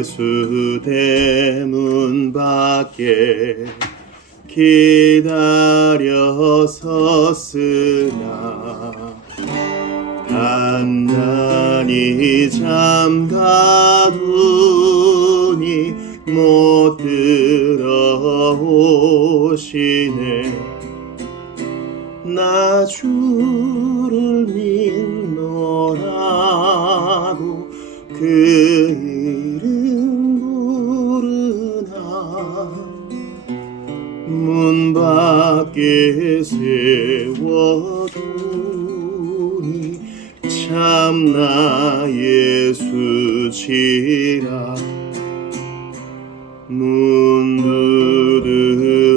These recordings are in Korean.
예수 대문 밖에 기다려 섰으나 단단히 잠가두니 못 들어오시네. 나 주를 믿노라고 그 이름 부르나 문 밖에 세워두니 참나 예수지라. 문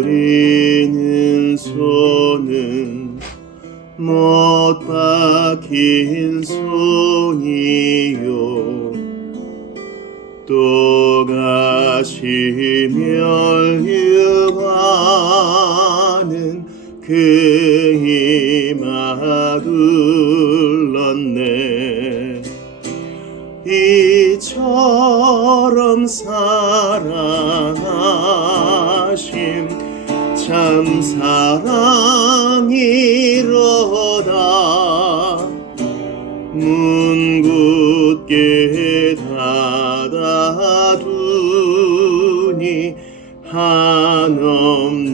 두드리는 손은 못 박힌 손이요 또 가시 멸류관은 그 이마 둘렀네. 이처럼 사랑하심 참 사랑이로다. 문 굳게 닫아두니 한없는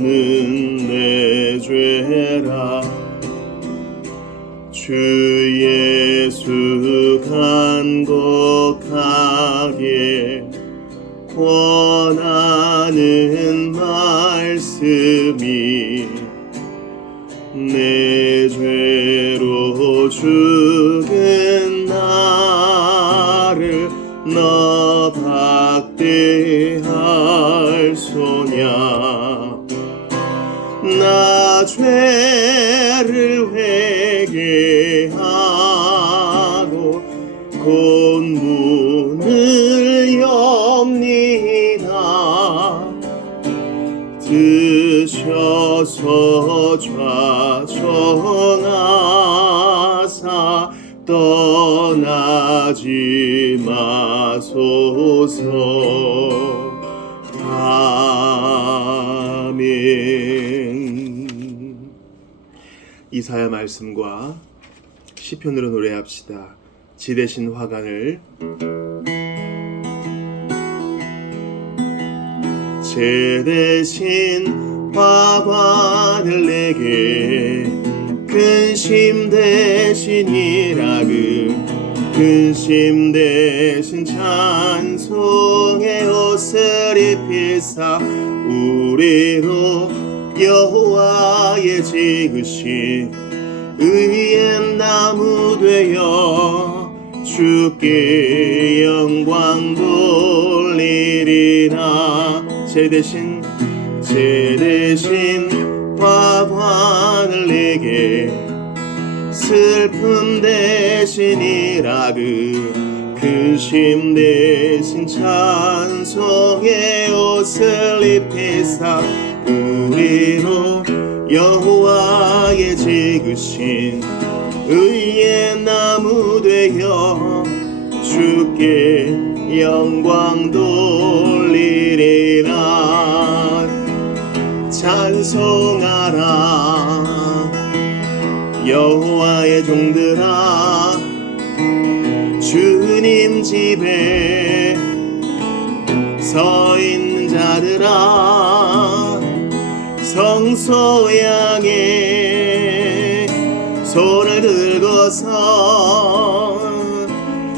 내 죄라. 주 예수 간곡하게 권하는 말씀이 내 죄로 죽은 나를 너 박대할 소냐. 나 죄를 회개하고 곧 문을 엽니다. 드셔서 좌정하사 떠나지 마소서. 아멘. 이사야 말씀과 시편으로 노래합시다. 지대신 화관을. 제대신 화관을 내게 근심 대신이라. 그 근심 대신 찬송의 옷을 입히사 우리로 여호와의 지으신 의의 나무 되어 주께 영광 돌리리라. 제대신 화관을 내게 슬픔 대신이라. 그 근심 대신 찬송의 옷을 입히사 우리로 여호와의 지으신 의의 나무 되어 주께 영광 돌리리라. 찬송하라 여호와의 종들아. 주님 집에 서 있는 자들아. 성소 향해 손을 들고서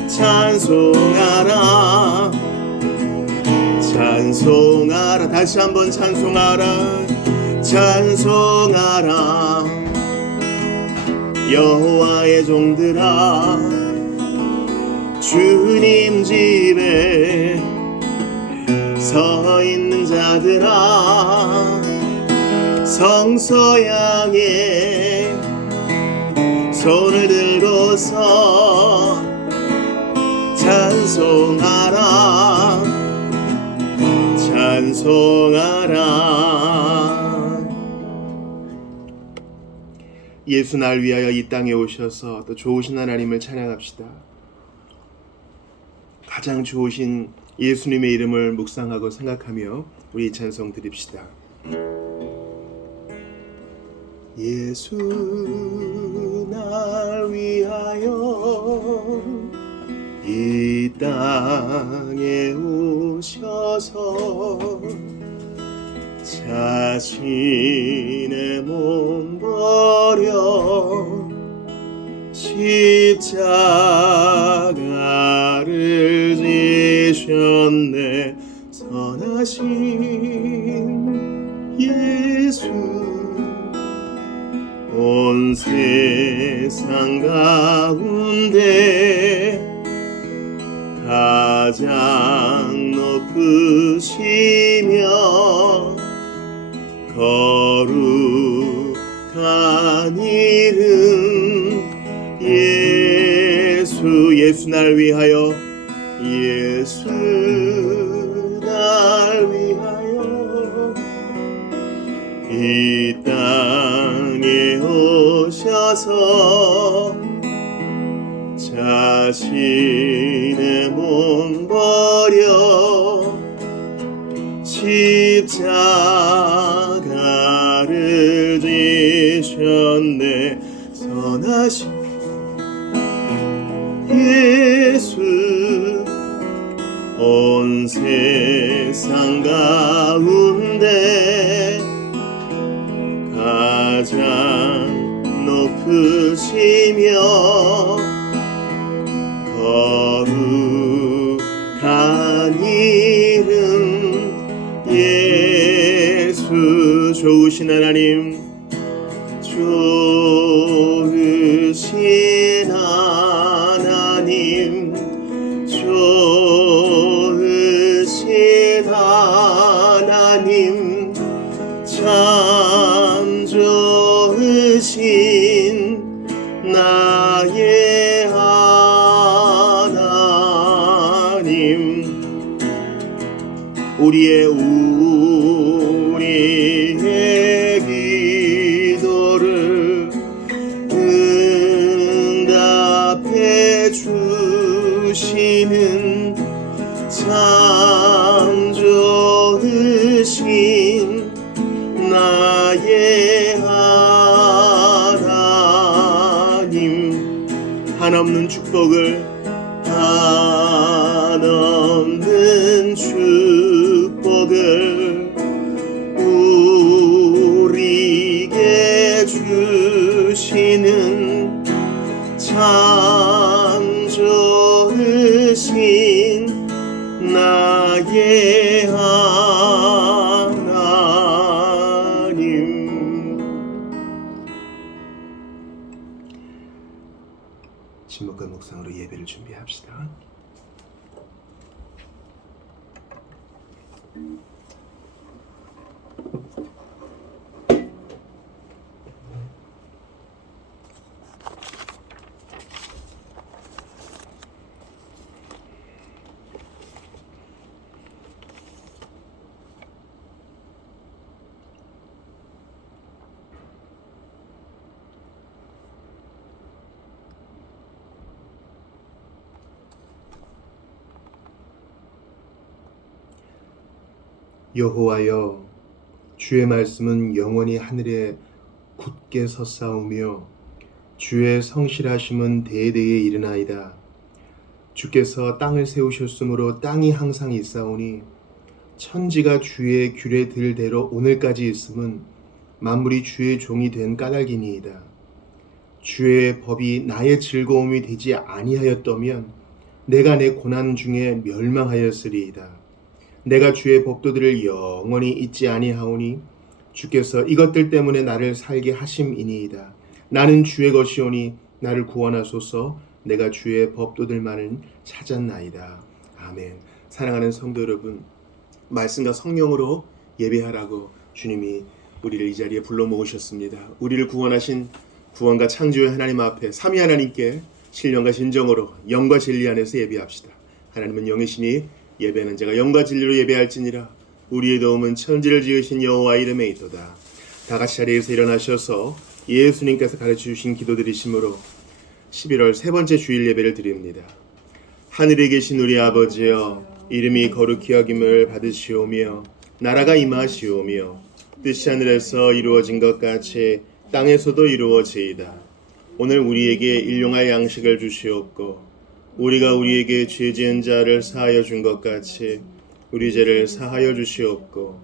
찬송하라. 찬송하라. 다시 한번 찬송하라. 찬송하라 여호와의 종들아. 주님 집에 서 있는 자들아. 성소 향해 손을 들고서 찬송하라. 찬송하라. 예수 날 위하여 이 땅에 오셔서 또 좋으신 하나님을 찬양합시다. 가장 좋으신 예수님의 이름을 묵상하고 생각하며 우리 찬송 드립시다. 예수 날 위하여 이 땅에 오셔서 자신의 몸 버려 십자가를 지셨네. 선하신 예수 온 세상 가운데 가장 높으시며 거룩한 이름 예수. 예수 날 위하여 예수 날 위하여 이 땅에 오셔서 자신의 몸 버려 십자가를 지셨네. 선하신 예수 온 세상 가운데 가장 높으시며 거룩한 이름 예수. 좋으신 하나님, 좋으신 하나님, 좋으신 하나님, 참 좋으신 나의 하나님. 우리의 기도를 응답해 주시는 참 좋으신 나의 하나님. 한없는 축복을 한없는 축복을 우리에게 주시는 참 좋으신 나의 하나님. 침묵과 묵상으로 예배를 준비합시다. 여호와여, 주의 말씀은 영원히 하늘에 굳게 섰사오며 주의 성실하심은 대대에 이르나이다. 주께서 땅을 세우셨으므로 땅이 항상 있사오니 천지가 주의 규례 들대로 오늘까지 있음은 만물이 주의 종이 된 까닭이니이다. 주의 법이 나의 즐거움이 되지 아니하였더면 내가 내 고난 중에 멸망하였으리이다. 내가 주의 법도들을 영원히 잊지 아니하오니 주께서 이것들 때문에 나를 살게 하심이니이다. 나는 주의 것이오니 나를 구원하소서. 내가 주의 법도들만을 찾았나이다. 아멘. 사랑하는 성도 여러분, 말씀과 성령으로 예배하라고 주님이 우리를 이 자리에 불러 모으셨습니다. 우리를 구원하신 구원과 창조의 하나님 앞에 삼위 하나님께 신령과 진정으로 영과 진리 안에서 예배합시다. 하나님은 영이시니 예배는 자가 영과 진리로 예배할지니라. 우리의 도움은 천지를 지으신 여호와 이름에 있도다. 다같이 자리에서 일어나셔서 예수님께서 가르쳐주신 기도드리심으로 11월 세 번째 주일 예배를 드립니다. 하늘에 계신 우리 아버지여, 이름이 거룩히 여김을 받으시오며 나라가 임하시오며 뜻이 하늘에서 이루어진 것 같이 땅에서도 이루어지이다. 오늘 우리에게 일용할 양식을 주시옵고 우리가 우리에게 죄 지은 자를 사하여 준 것 같이 우리 죄를 사하여 주시옵고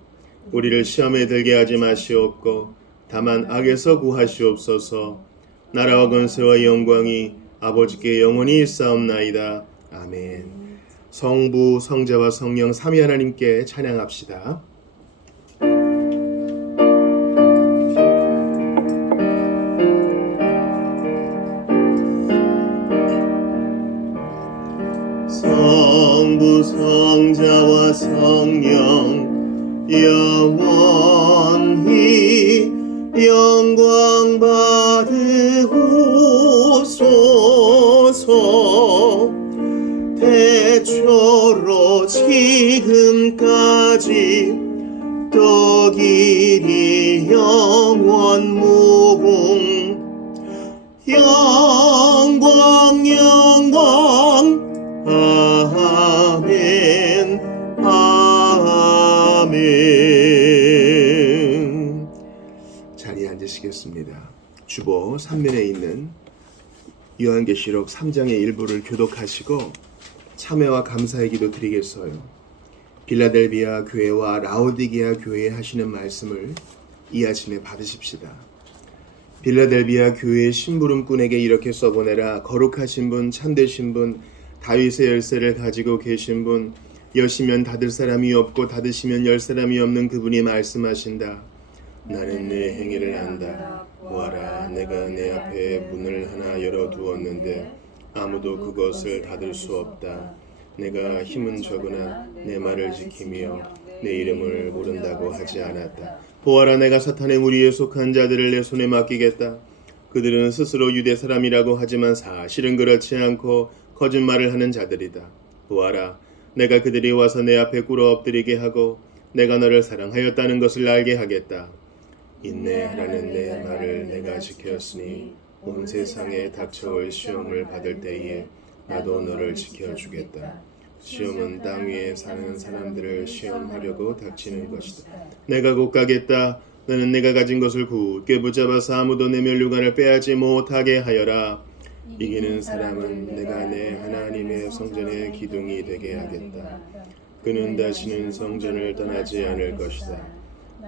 우리를 시험에 들게 하지 마시옵고 다만 악에서 구하시옵소서. 나라와 권세와 영광이 아버지께 영원히 있사옵나이다. 아멘. 성부 성자와 성령 삼위 하나님께 찬양합시다. 성부 성자와 성령 영원히 영광 받으옵소서. 태초로 지금까지 떡이리 영원 무궁 영광 영광 아멘 아멘. 자리에 앉으시겠습니다. 주보 3면에 있는 요한계시록 3장의 일부를 교독하시고 참회와 감사의 기도 드리겠어요. 빌라델비아 교회와 라오디게아 교회에 하시는 말씀을 이 아침에 받으십시다. 빌라델비아 교회의 심부름꾼에게 이렇게 써보내라. 거룩하신 분, 참되신 분, 다윗의 열쇠를 가지고 계신 분, 여시면 닫을 사람이 없고 닫으시면 열 사람이 없는 그분이 말씀하신다. 나는 내 행위를 안다. 보아라, 내가 내 앞에 문을 하나 열어두었는데 아무도 그것을 닫을 수 없다. 내가 힘은 적으나 내 말을 지키며 내 이름을 모른다고 하지 않았다. 보아라, 내가 사탄의 무리에 속한 자들을 내 손에 맡기겠다. 그들은 스스로 유대 사람이라고 하지만 사실은 그렇지 않고 거짓말을 하는 자들이다. 보아라, 내가 그들이 와서 내 앞에 꿇어 엎드리게 하고 내가 너를 사랑하였다는 것을 알게 하겠다. 인내하라는 내 말을 내가 지켰으니 온 세상에 닥쳐올 시험을 받을 때에 나도 너를 지켜주겠다. 시험은 땅 위에 사는 사람들을 시험하려고 닥치는 것이다. 내가 곧 가겠다. 너는 내가 가진 것을 굳게 붙잡아서 아무도 내 면류관을 빼앗지 못하게 하여라. 이기는 사람은 내가 내 하나님의 성전의 기둥이 되게 하겠다. 그는 다시는 성전을 떠나지 않을 것이다.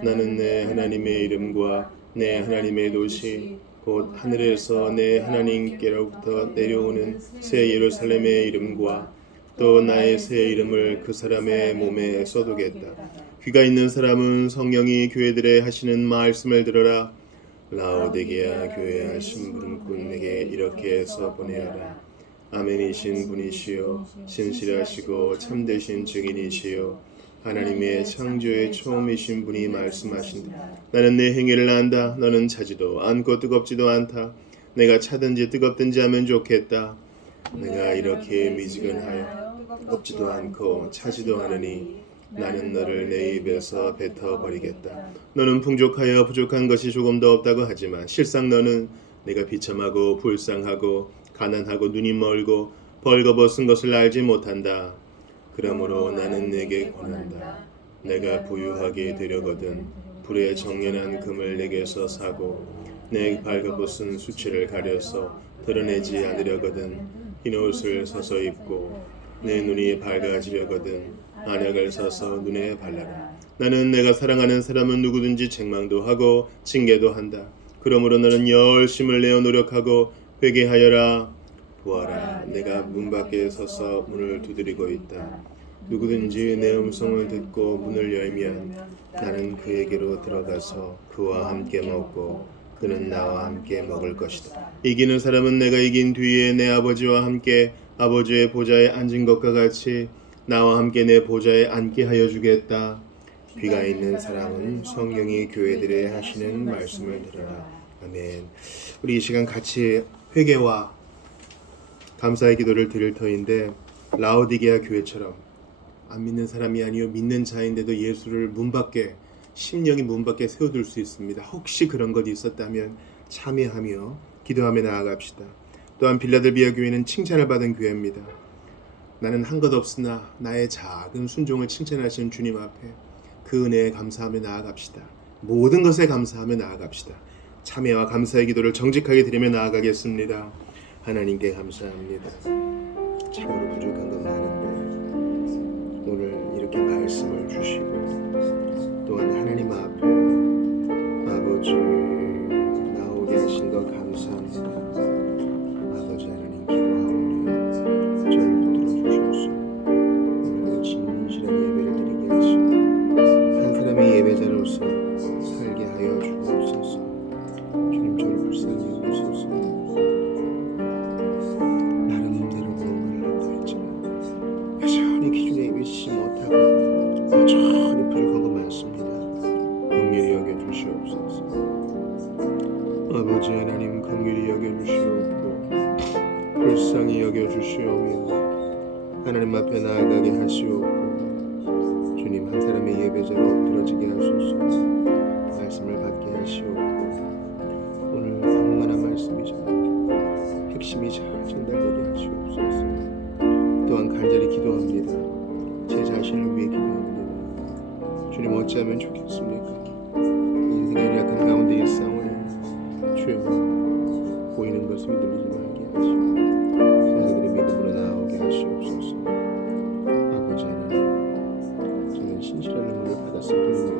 나는 내 하나님의 이름과 내 하나님의 도시 곧 하늘에서 내 하나님께로부터 내려오는 새 예루살렘의 이름과 또 나의 새 이름을 그 사람의 몸에 써두겠다. 귀가 있는 사람은 성령이 교회들에 하시는 말씀을 들어라. 라오디게아 교회 심부름꾼에게 이렇게 써보내어라. 아멘이신 분이시요 신실하시고 참되신 증인이시요 하나님의 창조의 처음이신 분이 말씀하신다. 나는 내 행위를 안다. 너는 차지도 않고 뜨겁지도 않다. 내가 차든지 뜨겁든지 하면 좋겠다. 내가 이렇게 미지근하여 뜨겁지도 않고 차지도 않으니 나는 너를 내 입에서 뱉어버리겠다. 너는 풍족하여 부족한 것이 조금 더 없다고 하지만 실상 너는 내가 비참하고 불쌍하고 가난하고 눈이 멀고 벌거벗은 것을 알지 못한다. 그러므로 나는 내게 권한다. 내가 부유하게 되려거든 불에 정연한 금을 내게서 사고 내 발가벗은 수치를 가려서 드러내지 않으려거든 흰 옷을 서서 입고 내 눈이 밝아지려거든 안약을 사서 눈에 발라라. 나는 내가 사랑하는 사람은 누구든지 책망도 하고 징계도 한다. 그러므로 너는 열심을 내어 노력하고 회개하여라. 보아라, 내가 문 밖에 서서 문을 두드리고 있다. 누구든지 내 음성을 듣고 문을 열면 나는 그에게로 들어가서 그와 함께 먹고 그는 나와 함께 먹을 것이다. 이기는 사람은 내가 이긴 뒤에 내 아버지와 함께 아버지의 보좌에 앉은 것과 같이 나와 함께 내 보좌에 앉게 하여 주겠다. 귀가 있는 사람은 성령이 교회들에 하시는 말씀을 들어라. 아멘. 우리 이 시간 같이 회개와 감사의 기도를 드릴 터인데 라오디게아 교회처럼 안 믿는 사람이 아니요 믿는 자인데도 예수를 문 밖에 심령이 문 밖에 세워둘 수 있습니다. 혹시 그런 것이 있었다면 참여하며 기도하며 나아갑시다. 또한 빌라델비아 교회는 칭찬을 받은 교회입니다. 나는 한 것 없으나 나의 작은 순종을 칭찬하시는 주님 앞에 그 은혜에 감사하며 나아갑시다. 모든 것에 감사하며 나아갑시다. 참회와 감사의 기도를 정직하게 드리며 나아가겠습니다. 하나님께 감사합니다. 참으로 부족한 건 많은데 오늘 이렇게 말씀을 주시고 또한 하나님 앞에 아버지 나오게 하신 것 감사합니다. 아버지 하나님 기도하오니 저를 붙들어주셔서 오늘 진실한 예배를 드리게 하시고 한 사람의 예배자로서 살게 하여 주옵소서. 주님 저를 불쌍히 여기소서. 나름대로 뭔가를 했지만 여전히 기준에 예배치지 못하고 여전히 부족한 것 많습니다. 긍휼히 여겨주시옵소서. 아버지 하나님 긍휼히 여겨주시옵고 불쌍히 여겨주시오며 하나님 앞에 나아가게 하시옵고 주님 한 사람의 예배자로 엎드러지게 하소서. 말씀을 받게 하시옵고 오늘 악만한 말씀이지만 핵심이 잘 전달되게 하시옵소서. 또한 간절히 기도합니다. 제 자신을 위해 기도합니다. 주님 어찌하면 좋겠습니까? 인생의 약한 가운데 일상을 주여 보이는 것을 누리지 말게 하시고 성도들의 믿음으로 나아오게 하시옵소서. 아버지 하나님 저는 신실한 눈물을 받았을 뿐입니다.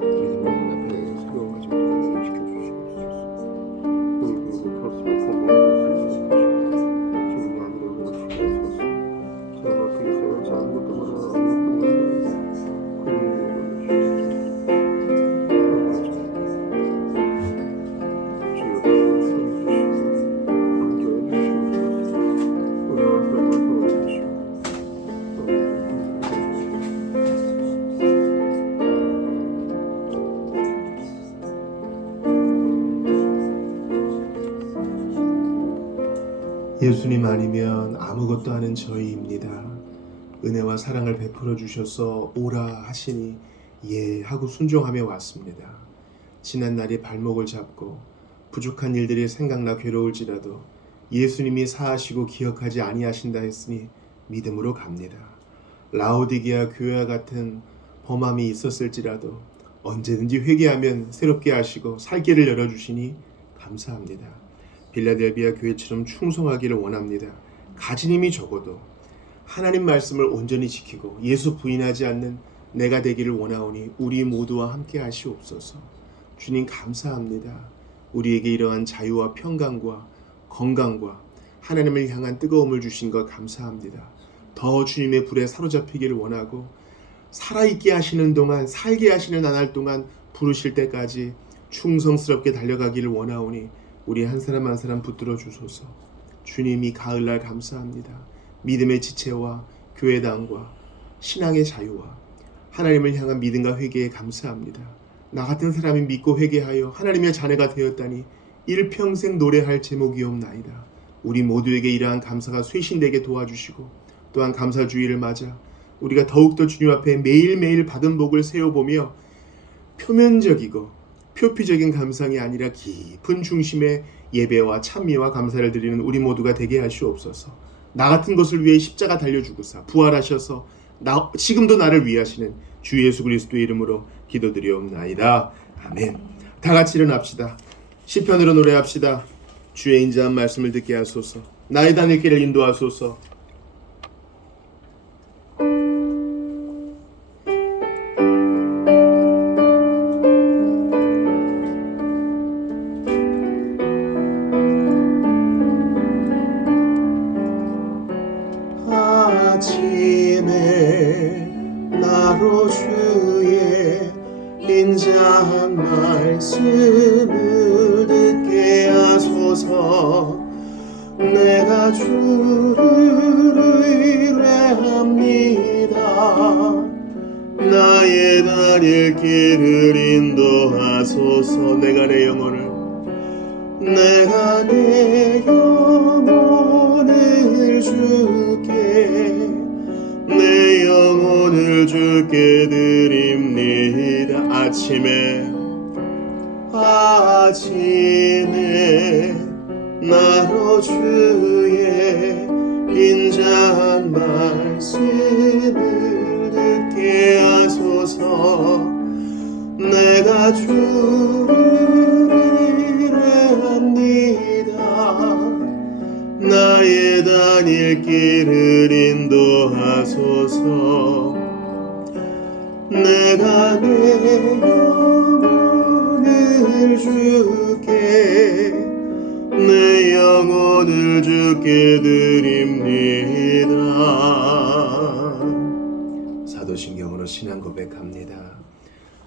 믿음으로 문 앞에 새로운 가정들을 지켜주시옵소서. 보이고 갈수록 건강한 것을 주시고 주님의 안위를 보시옵소서. 저는 어떻게 살지 아무것도 모르는 예수님 아니면 아무것도 아닌 저희입니다. 은혜와 사랑을 베풀어 주셔서 오라 하시니 예 하고 순종하며 왔습니다. 지난 날이 발목을 잡고 부족한 일들이 생각나 괴로울지라도 예수님이 사하시고 기억하지 아니하신다 했으니 믿음으로 갑니다. 라오디게아 교회와 같은 범함이 있었을지라도 언제든지 회개하면 새롭게 하시고 살 길을 열어주시니 감사합니다. 빌라델비아 교회처럼 충성하기를 원합니다. 가진 힘이 적어도 하나님 말씀을 온전히 지키고 예수 부인하지 않는 내가 되기를 원하오니 우리 모두와 함께 하시옵소서. 주님 감사합니다. 우리에게 이러한 자유와 평강과 건강과 하나님을 향한 뜨거움을 주신 것 감사합니다. 더 주님의 불에 사로잡히기를 원하고 살아있게 하시는 동안 살게 하시는 나날 동안 부르실 때까지 충성스럽게 달려가기를 원하오니 우리 한 사람 한 사람 붙들어 주소서. 주님이 가을날 감사합니다. 믿음의 지체와 교회당과 신앙의 자유와 하나님을 향한 믿음과 회개에 감사합니다. 나 같은 사람이 믿고 회개하여 하나님의 자녀가 되었다니 일평생 노래할 제목이옵나이다. 우리 모두에게 이러한 감사가 쇄신되게 도와주시고 또한 감사주의를 맞아 우리가 더욱더 주님 앞에 매일매일 받은 복을 세어보며 표면적이고 표피적인 감상이 아니라 깊은 중심의 예배와 찬미와 감사를 드리는 우리 모두가 되게 하시옵소서. 나 같은 것을 위해 십자가 달려주고사 부활하셔서 지금도 나를 위하시는 주 예수 그리스도의 이름으로 기도드리옵나이다. 아멘. 다 같이 일어납시다. 시편으로 노래합시다. 주의 인자한 말씀을 듣게 하소서. 나의 다닐 길을 인도하소서. 아침에 나로 주의 인자한 말씀을 듣게 하소서. 내가 주를 의뢰합니다. 나의 다닐 길을 인도하소서. 내가 내 영혼을 주께 내 영혼을 주께 드립니다. 아침에 나로 주의 인자한 말씀을 듣게 하소서. 내가 주를 의뢰합니다. 나의 다닐 길을 인도하소서. 내가 내 영혼을 주께 내 영혼을 주께 드립니다. 사도신경으로 신앙 고백합니다.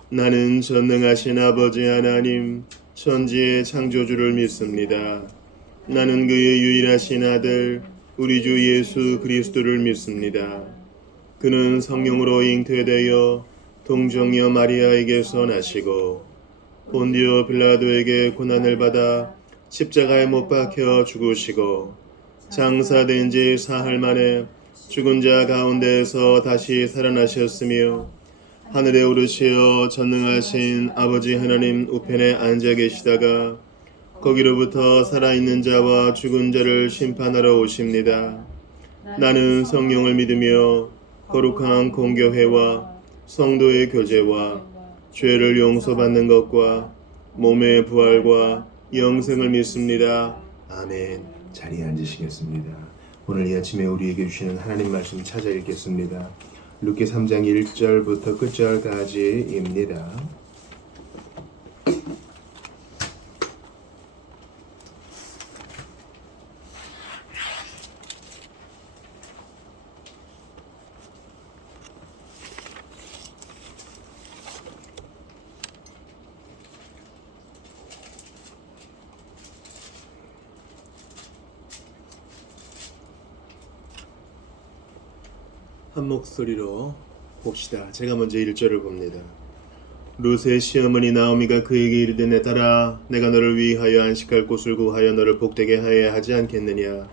나는 전능하신 아버지 하나님 천지의 창조주를 믿습니다. 나는 그의 유일하신 아들 우리 주 예수 그리스도를 믿습니다. 그는 성령으로 잉태되어 동정녀 마리아에게서 나시고 본디오 빌라도에게 고난을 받아 십자가에 못 박혀 죽으시고 장사된 지 사흘 만에 죽은 자 가운데에서 다시 살아나셨으며 하늘에 오르시어 전능하신 아버지 하나님 우편에 앉아 계시다가 거기로부터 살아있는 자와 죽은 자를 심판하러 오십니다. 나는 성령을 믿으며 거룩한 공교회와 성도의 교제와 죄를 용서받는 것과 몸의 부활과 영생을 믿습니다. 아멘. 자리에 앉으시겠습니다. 오늘 이 아침에 우리에게 주시는 하나님 말씀 찾아 읽겠습니다. 루키 3장 1절부터 끝절까지입니다. 한 목소리로 봅시다. 제가 먼저 1절을 봅니다. 룻의 시어머니 나오미가 그에게 이르되 내 딸아 내가 너를 위하여 안식할 곳을 구하여 너를 복되게 하여야 하지 않겠느냐.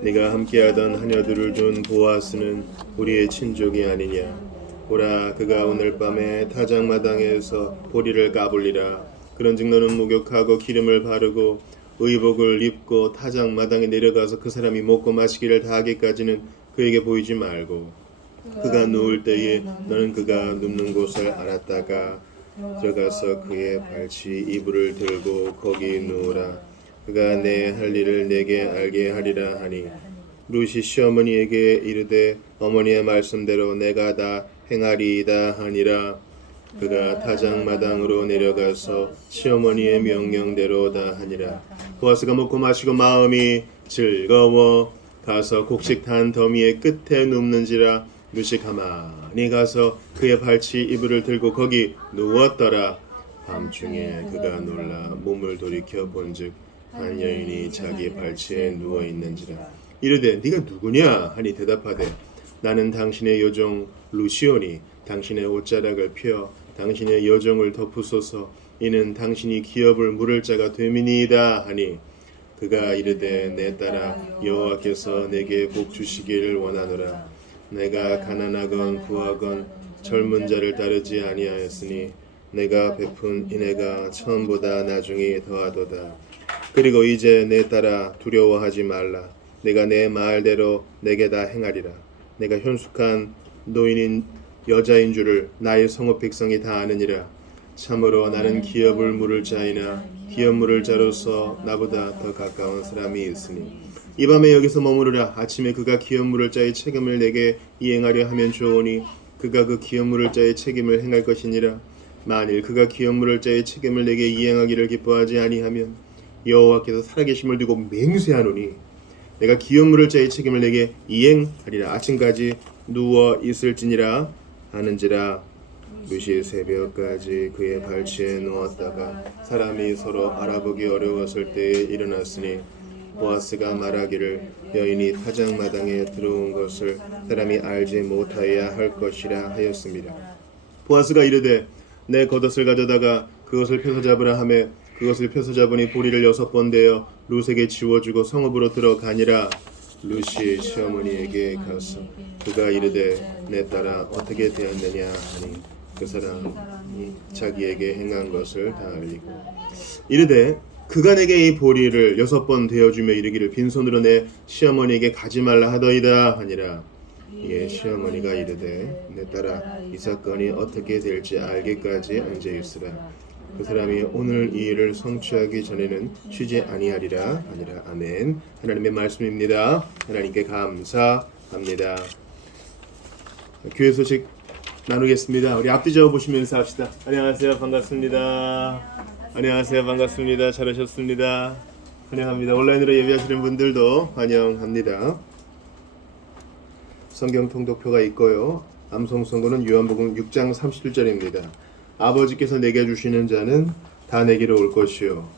네가 함께하던 하녀들을 둔 보아스는 우리의 친족이 아니냐. 보라 그가 오늘 밤에 타작마당에서 보리를 까불리라. 그런즉 너는 목욕하고 기름을 바르고 의복을 입고 타작마당에 내려가서 그 사람이 먹고 마시기를 다 하기까지는 그에게 보이지 말고 그가 누울 때에 너는 그가 눕는 곳을 알았다가 들어가서 그의 발치 이불을 들고 거기 누우라. 그가 내 할 일을 내게 알게 하리라 하니 룻이 시어머니에게 이르되 어머니의 말씀대로 내가 다 행하리이다 하니라. 그가 타작마당으로 내려가서 시어머니의 명령대로 다 하니라. 보아스가 먹고 마시고 마음이 즐거워 가서 곡식탄 더미의 끝에 눕는지라. 룻이 가만히 가서 그의 발치 이불을 들고 거기 누웠더라. 밤중에 그가 놀라 몸을 돌이켜 본즉 한 여인이 자기 발치에 누워 있는지라. 이르되 네가 누구냐 하니 대답하되 나는 당신의 여종 루시오니 당신의 옷자락을 펴 당신의 여종을 덮으소서. 이는 당신이 기업을 물을 자가 됨이니이다 하니 그가 이르되 내 딸아 여호와께서 내게 복 주시기를 원하노라. 내가 가난하건 부하건 젊은 자를 따르지 아니하였으니 내가 베푼 인애가 처음보다 나중에 더하도다. 그리고 이제 내 딸아 두려워하지 말라. 내가 내 말대로 내게 다 행하리라. 내가 현숙한 노인인 여자인 줄을 나의 성읍 백성이 다 아느니라. 참으로 나는 기업을 물을 자이나 기업 물을 자로서 나보다 더 가까운 사람이 있으니 이 밤에 여기서 머무르라. 아침에 그가 기업 물을 자의 책임을 내게 이행하려 하면 좋으니 그가 그 기업 물을 자의 책임을 행할 것이니라. 만일 그가 기업 물을 자의 책임을 내게 이행하기를 기뻐하지 아니하면 여호와께서 살아계심을 두고 맹세하노니 내가 기업 물을 자의 책임을 내게 이행하리라. 아침까지 누워 있을지니라 하는지라. 룻이 새벽까지 그의 발치에 누웠다가 사람이 서로 알아보기 어려웠을 때에 일어났으니 보아스가 말하기를 여인이 타작마당에 들어온 것을 사람이 알지 못하여야 할 것이라 하였습니다. 보아스가 이르되 내 겉옷을 가져다가 그것을 펴서 잡으라 하매 그것을 펴서 잡으니 보리를 6번 대어 룻에게 지워주고 성읍으로 들어가니라. 룻이 시어머니에게 가서 그가 이르되 내 딸아 어떻게 되었느냐 하니 그 사람이 자기에게 행한 것을 다 알리고 이르되 그가 내게 이 보리를 6번 되어주며 이르기를 빈손으로 내 시어머니에게 가지 말라 하더이다 하니라. 이에 시어머니가 이르되 내 딸아 이 사건이 어떻게 될지 알기까지 앉아있으라. 그 사람이 오늘 이 일을 성취하기 전에는 쉬지 아니하리라 하니라. 아멘. 하나님의 말씀입니다. 하나님께 감사합니다. 교회 소식 나누겠습니다. 우리 앞뒤 적어 보시면서 합시다. 안녕하세요. 반갑습니다. 안녕하세요. 반갑습니다. 잘하셨습니다. 환영합니다. 온라인으로 예배하시는 분들도 환영합니다. 성경 통독표가 있고요. 암송 선고는 요한복음 6장 37절입니다. 아버지께서 내게 주시는 자는 다 내게로 올 것이요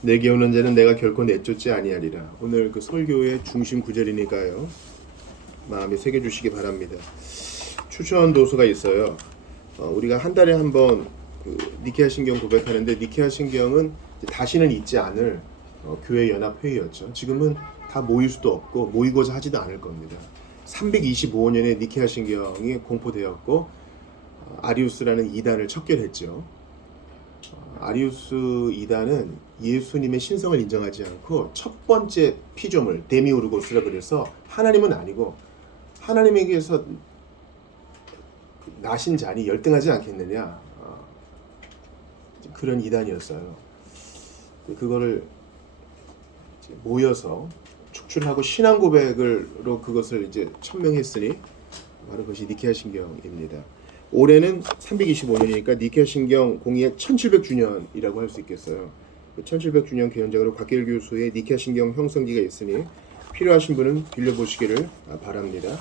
내게 오는 자는 내가 결코 내쫓지 아니하리라. 오늘 그 설교의 중심 구절이니까요. 마음에 새겨 주시기 바랍니다. 추천 도서가 있어요. 우리가 한 달에 한 번 니케아 신경 고백하는데 니케아 신경은 다시는 있지 않을 교회 연합 회의였죠. 지금은 다 모일 수도 없고 모이고자 하지도 않을 겁니다. 325년에 니케아 신경이 공포되었고 아리우스라는 이단을 척결했죠. 아리우스 이단은 예수님의 신성을 인정하지 않고 첫 번째 피조물 데미우르고스라 그래서 하나님은 아니고 하나님에게서 나신 자니 열등하지 않겠느냐 그런 이단이었어요. 그거를 모여서 축출하고 신앙 고백으로 그것을 이제 천명했으니 바로 그것이 니케아 신경입니다. 올해는 325년이니까 니케아 신경 공의의 1700주년이라고 할 수 있겠어요. 1700주년 기념작으로 곽길 교수의 니케아 신경 형성기가 있으니 필요하신 분은 빌려보시기를 바랍니다.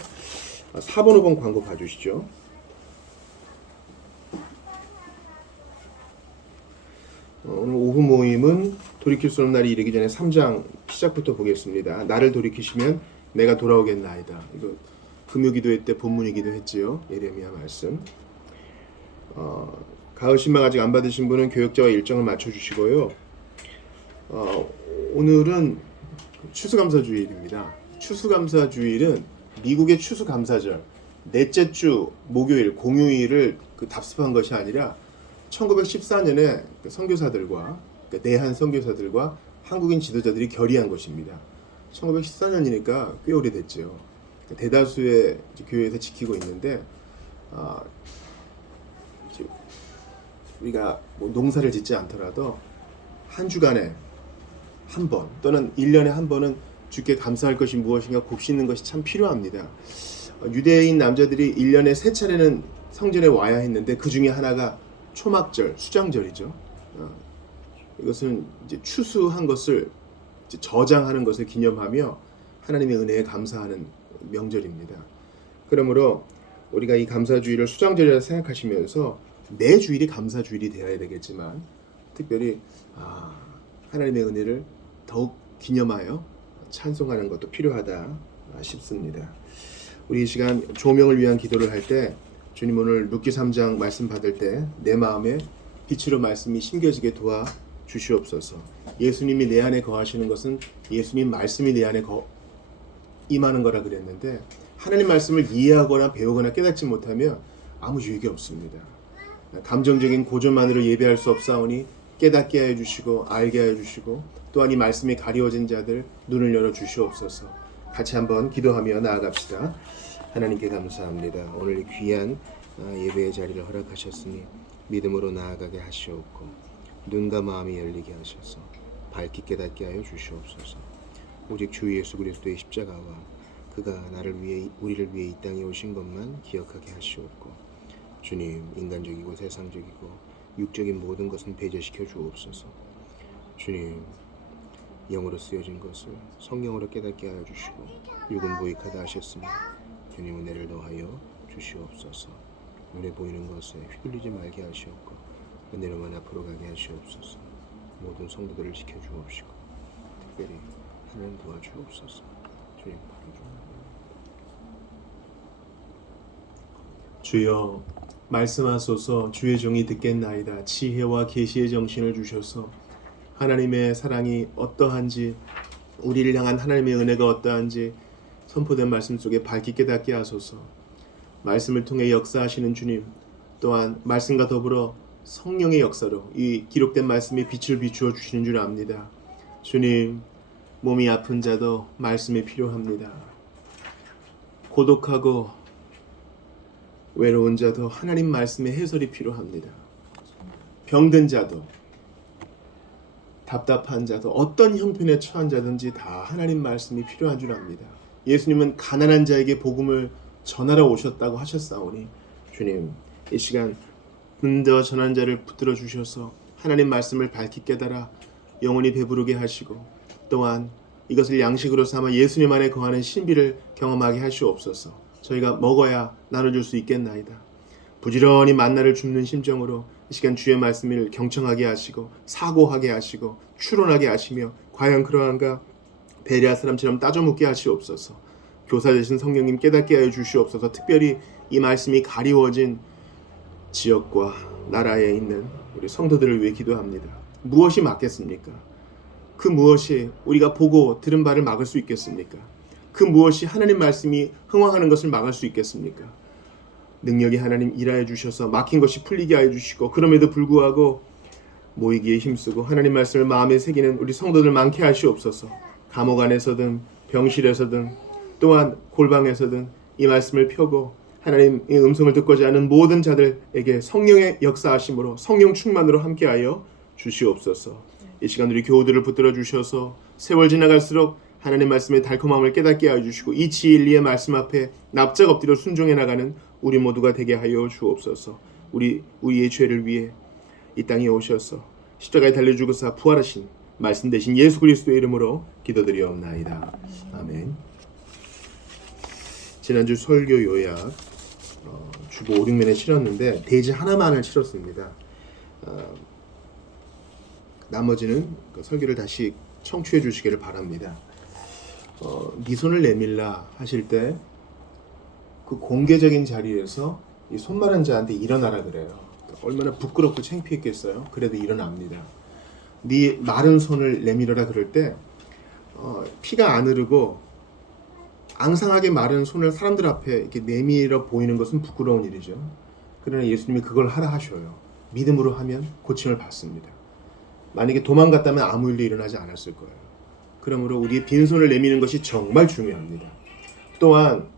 4번 5번 광고 봐주시죠. 오늘 오후 모임은 돌이킬 수 없는 날이 이르기 전에 3장 시작부터 보겠습니다. 나를 돌이키시면 내가 돌아오겠나이다. 이거 금요기도회 때 본문이기도 했지요. 예레미야 말씀. 가을 신방 아직 안 받으신 분은 교역자와 일정을 맞춰주시고요. 오늘은 추수감사주일입니다. 추수감사주일은 미국의 추수감사절 넷째 주 목요일 공휴일을 답습한 것이 아니라 1914년에 선교사들과 내한 선교사들과 한국인 지도자들이 결의한 것입니다. 1914년이니까 꽤 오래됐죠. 대다수의 교회에서 지키고 있는데 우리가 뭐 농사를 짓지 않더라도 한 주간에 한 번 또는 1년에 한 번은 주께 감사할 것이 무엇인가 곱씹는 것이 참 필요합니다. 유대인 남자들이 1년에 3차례는 성전에 와야 했는데 그 중에 하나가 초막절, 수장절이죠. 이것은 이제 추수한 것을 이제 저장하는 것을 기념하며 하나님의 은혜에 감사하는 명절입니다. 그러므로 우리가 이 감사주일을 수장절이라 생각하시면서 매 주일이 감사주일이 되어야 되겠지만 특별히 하나님의 은혜를 더욱 기념하여 찬송하는 것도 필요하다 싶습니다. 우리 이 시간 조명을 위한 기도를 할 때 주님 오늘 룻기 3장 말씀 받을 때 내 마음에 빛으로 말씀이 심겨지게 도와 주시옵소서. 예수님이 내 안에 거하시는 것은 예수님 말씀이 내 안에 임하는 거라 그랬는데 하나님 말씀을 이해하거나 배우거나 깨닫지 못하면 아무 유익이 없습니다. 감정적인 고조만으로 예배할 수 없사오니 깨닫게 하여 주시고 알게 하여 주시고 또한 이 말씀이 가리워진 자들 눈을 열어 주시옵소서. 같이 한번 기도하며 나아갑시다. 하나님께 감사합니다. 오늘 이 귀한 예배의 자리를 허락하셨으니 믿음으로 나아가게 하시옵고 눈과 마음이 열리게 하셔서 밝게 깨닫게 하여 주시옵소서. 오직 주 예수 그리스도의 십자가와 그가 우리를 위해 이 땅에 오신 것만 기억하게 하시옵고 주님 인간적이고 세상적이고 육적인 모든 것은 배제시켜 주옵소서. 주님 영으로 쓰여진 것을 성령으로 깨닫게 하여 주시고 육은 무익하다 하셨으니 주님 은혜를 더하여 주시옵소서. 눈에 보이는 것에 휘둘리지 말게 하시옵고 은혜로만 앞으로 가게 하시옵소서. 모든 성도들을 지켜주옵시고 특별히 하나님 도와주옵소서. 주님 주여 말씀하소서. 주의 종이 듣겠나이다. 지혜와 계시의 정신을 주셔서 하나님의 사랑이 어떠한지 우리를 향한 하나님의 은혜가 어떠한지 선포된 말씀 속에 밝게 깨닫게 하소서. 말씀을 통해 역사하시는 주님 또한 말씀과 더불어 성령의 역사로 이 기록된 말씀에 빛을 비추어 주시는 줄 압니다. 주님, 몸이 아픈 자도 말씀이 필요합니다. 고독하고 외로운 자도 하나님 말씀의 해설이 필요합니다. 병든 자도, 답답한 자도, 어떤 형편에 처한 자든지 다 하나님 말씀이 필요한 줄 압니다. 예수님은 가난한 자에게 복음을 전하러 오셨다고 하셨사오니 주님, 이 시간 눈더 전한 자를 붙들어 주셔서 하나님 말씀을 밝히 깨달아 영원히 배부르게 하시고, 또한 이것을 양식으로 삼아 예수님 안에 거하는 신비를 경험하게 하시옵소서. 저희가 먹어야 나눠줄 수 있겠나이다. 부지런히 만나를 줍는 심정으로 이 시간 주의 말씀을 경청하게 하시고 사고하게 하시고 추론하게 하시며, 과연 그러한가 베레아 사람처럼 따져 묻게 하시옵소서. 교사 되신 성령님 깨닫게 하여 주시옵소서. 특별히 이 말씀이 가리워진 지역과 나라에 있는 우리 성도들을 위해 기도합니다. 무엇이 막겠습니까? 그 무엇이 우리가 보고 들은 바를 막을 수 있겠습니까? 그 무엇이 하나님 말씀이 흥황하는 것을 막을 수 있겠습니까? 능력이 하나님 일하여 주셔서 막힌 것이 풀리게 하여 주시고, 그럼에도 불구하고 모이기에 힘쓰고 하나님 말씀을 마음에 새기는 우리 성도들 많게 하시옵소서. 감옥 안에서든 병실에서든 또한 골방에서든 이 말씀을 펴고 하나님의 음성을 듣고자 하는 모든 자들에게 성령의 역사하심으로 성령 충만으로 함께하여 주시옵소서. 이 시간 우리 교우들을 붙들어 주셔서 세월 지나갈수록 하나님 말씀의 달콤함을 깨닫게 하여 주시고, 이 진리의 말씀 앞에 납작 엎드려 순종해 나가는 우리 모두가 되게 하여 주옵소서. 우리의 죄를 위해 이 땅에 오셔서 십자가에 달려 죽으사 부활하신 말씀 되신 예수 그리스도의 이름으로 기도드리옵나이다. 아멘. 지난주 설교 요약 주보 5, 6면에 치렀는데 대지 하나만을 치렀습니다. 나머지는 그 설교를 다시 청취해 주시기를 바랍니다. 네 손을 내밀라 하실 때 그 공개적인 자리에서 이 손마른 자한테 일어나라 그래요. 얼마나 부끄럽고 창피했겠어요. 그래도 일어납니다. 네 마른 손을 내밀어라 그럴 때 피가 안 흐르고 앙상하게 마른 손을 사람들 앞에 이렇게 내밀어 보이는 것은 부끄러운 일이죠. 그러나 예수님이 그걸 하라 하셔요. 믿음으로 하면 고침을 받습니다. 만약에 도망갔다면 아무 일도 일어나지 않았을 거예요. 그러므로 우리의 빈손을 내미는 것이 정말 중요합니다. 또한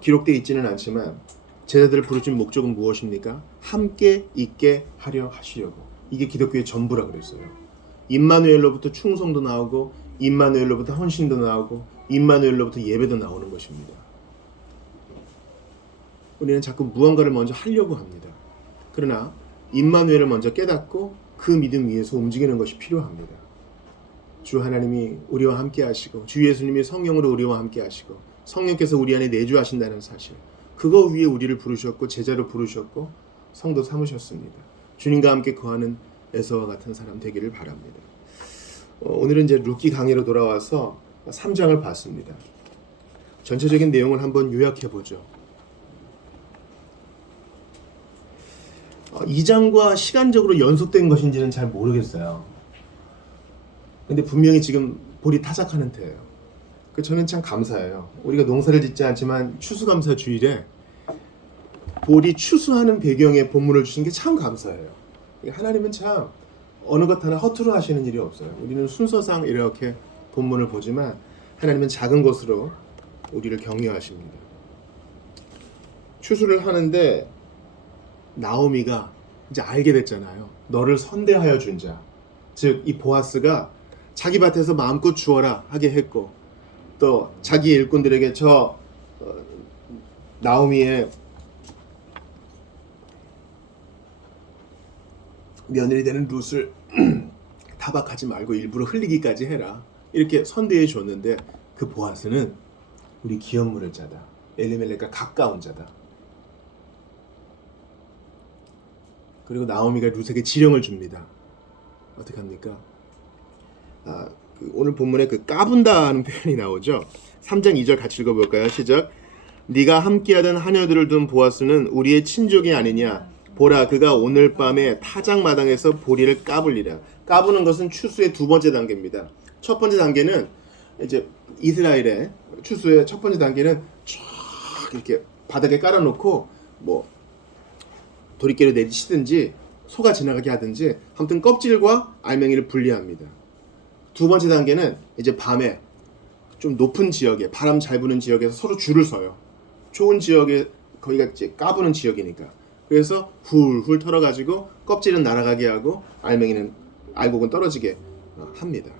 기록되어 있지는 않지만 제자들을 부르신 목적은 무엇입니까? 함께 있게 하려 하시려고. 이게 기독교의 전부라 그랬어요. 임마누엘로부터 충성도 나오고, 임마누엘로부터 헌신도 나오고, 임마누엘로부터 예배도 나오는 것입니다. 우리는 자꾸 무언가를 먼저 하려고 합니다. 그러나 임마누엘을 먼저 깨닫고 그 믿음 위에서 움직이는 것이 필요합니다. 주 하나님이 우리와 함께 하시고, 주 예수님이 성령으로 우리와 함께 하시고, 성령께서 우리 안에 내주하신다는 사실, 그거 위에 우리를 부르셨고 제자로 부르셨고 성도 삼으셨습니다. 주님과 함께 거하는 에서와 같은 사람 되기를 바랍니다. 오늘은 이제 룻기 강의로 돌아와서 3장을 봤습니다. 전체적인 내용을 한번 요약해 보죠. 2장과 시간적으로 연속된 것인지는 잘 모르겠어요. 근데 분명히 지금 볼이 타작하는 때예요. 저는 참 감사해요. 우리가 농사를 짓지 않지만 추수감사 주일에 볼이 추수하는 배경에 본문을 주신 게 참 감사해요. 하나님은 참 어느 것 하나 허투루 하시는 일이 없어요. 우리는 순서상 이렇게 본문을 보지만 하나님은 작은 것으로 우리를 격려하십니다. 추수를 하는데 나오미가 이제 알게 됐잖아요. 너를 선대하여 준 자, 즉 이 보아스가 자기 밭에서 마음껏 주어라 하게 했고, 또 자기 일꾼들에게 저 나오미의 며느리 되는 룻을 타박하지 말고 일부러 흘리기까지 해라, 이렇게 선대해 줬는데, 그 보아스는 우리 기업 물을 자다, 엘리멜렉과 가까운 자다. 그리고 나오미가 룻에게 지령을 줍니다. 어떻게 합니까? 오늘 본문에 그 까분다는 표현이 나오죠. 3장 2절 같이 읽어볼까요? 시작. 네가 함께하던 하녀들을 둔 보아스는 우리의 친족이 아니냐. 보라, 그가 오늘 밤에 타작마당에서 보리를 까불리라. 까부는 것은 추수의 두 번째 단계입니다. 첫 번째 단계는 이제 이스라엘의 추수의 첫 번째 단계는 쫙 이렇게 바닥에 깔아놓고 뭐 도리깨로 내치든지 소가 지나가게 하든지 아무튼 껍질과 알맹이를 분리합니다. 두 번째 단계는 이제 밤에 좀 높은 지역에 바람 잘 부는 지역에서 서로 줄을 서요. 좋은 지역에 거기가 이제 까부는 지역이니까. 그래서 훌훌 털어가지고 껍질은 날아가게 하고 알맹이는 알곡은 떨어지게 합니다.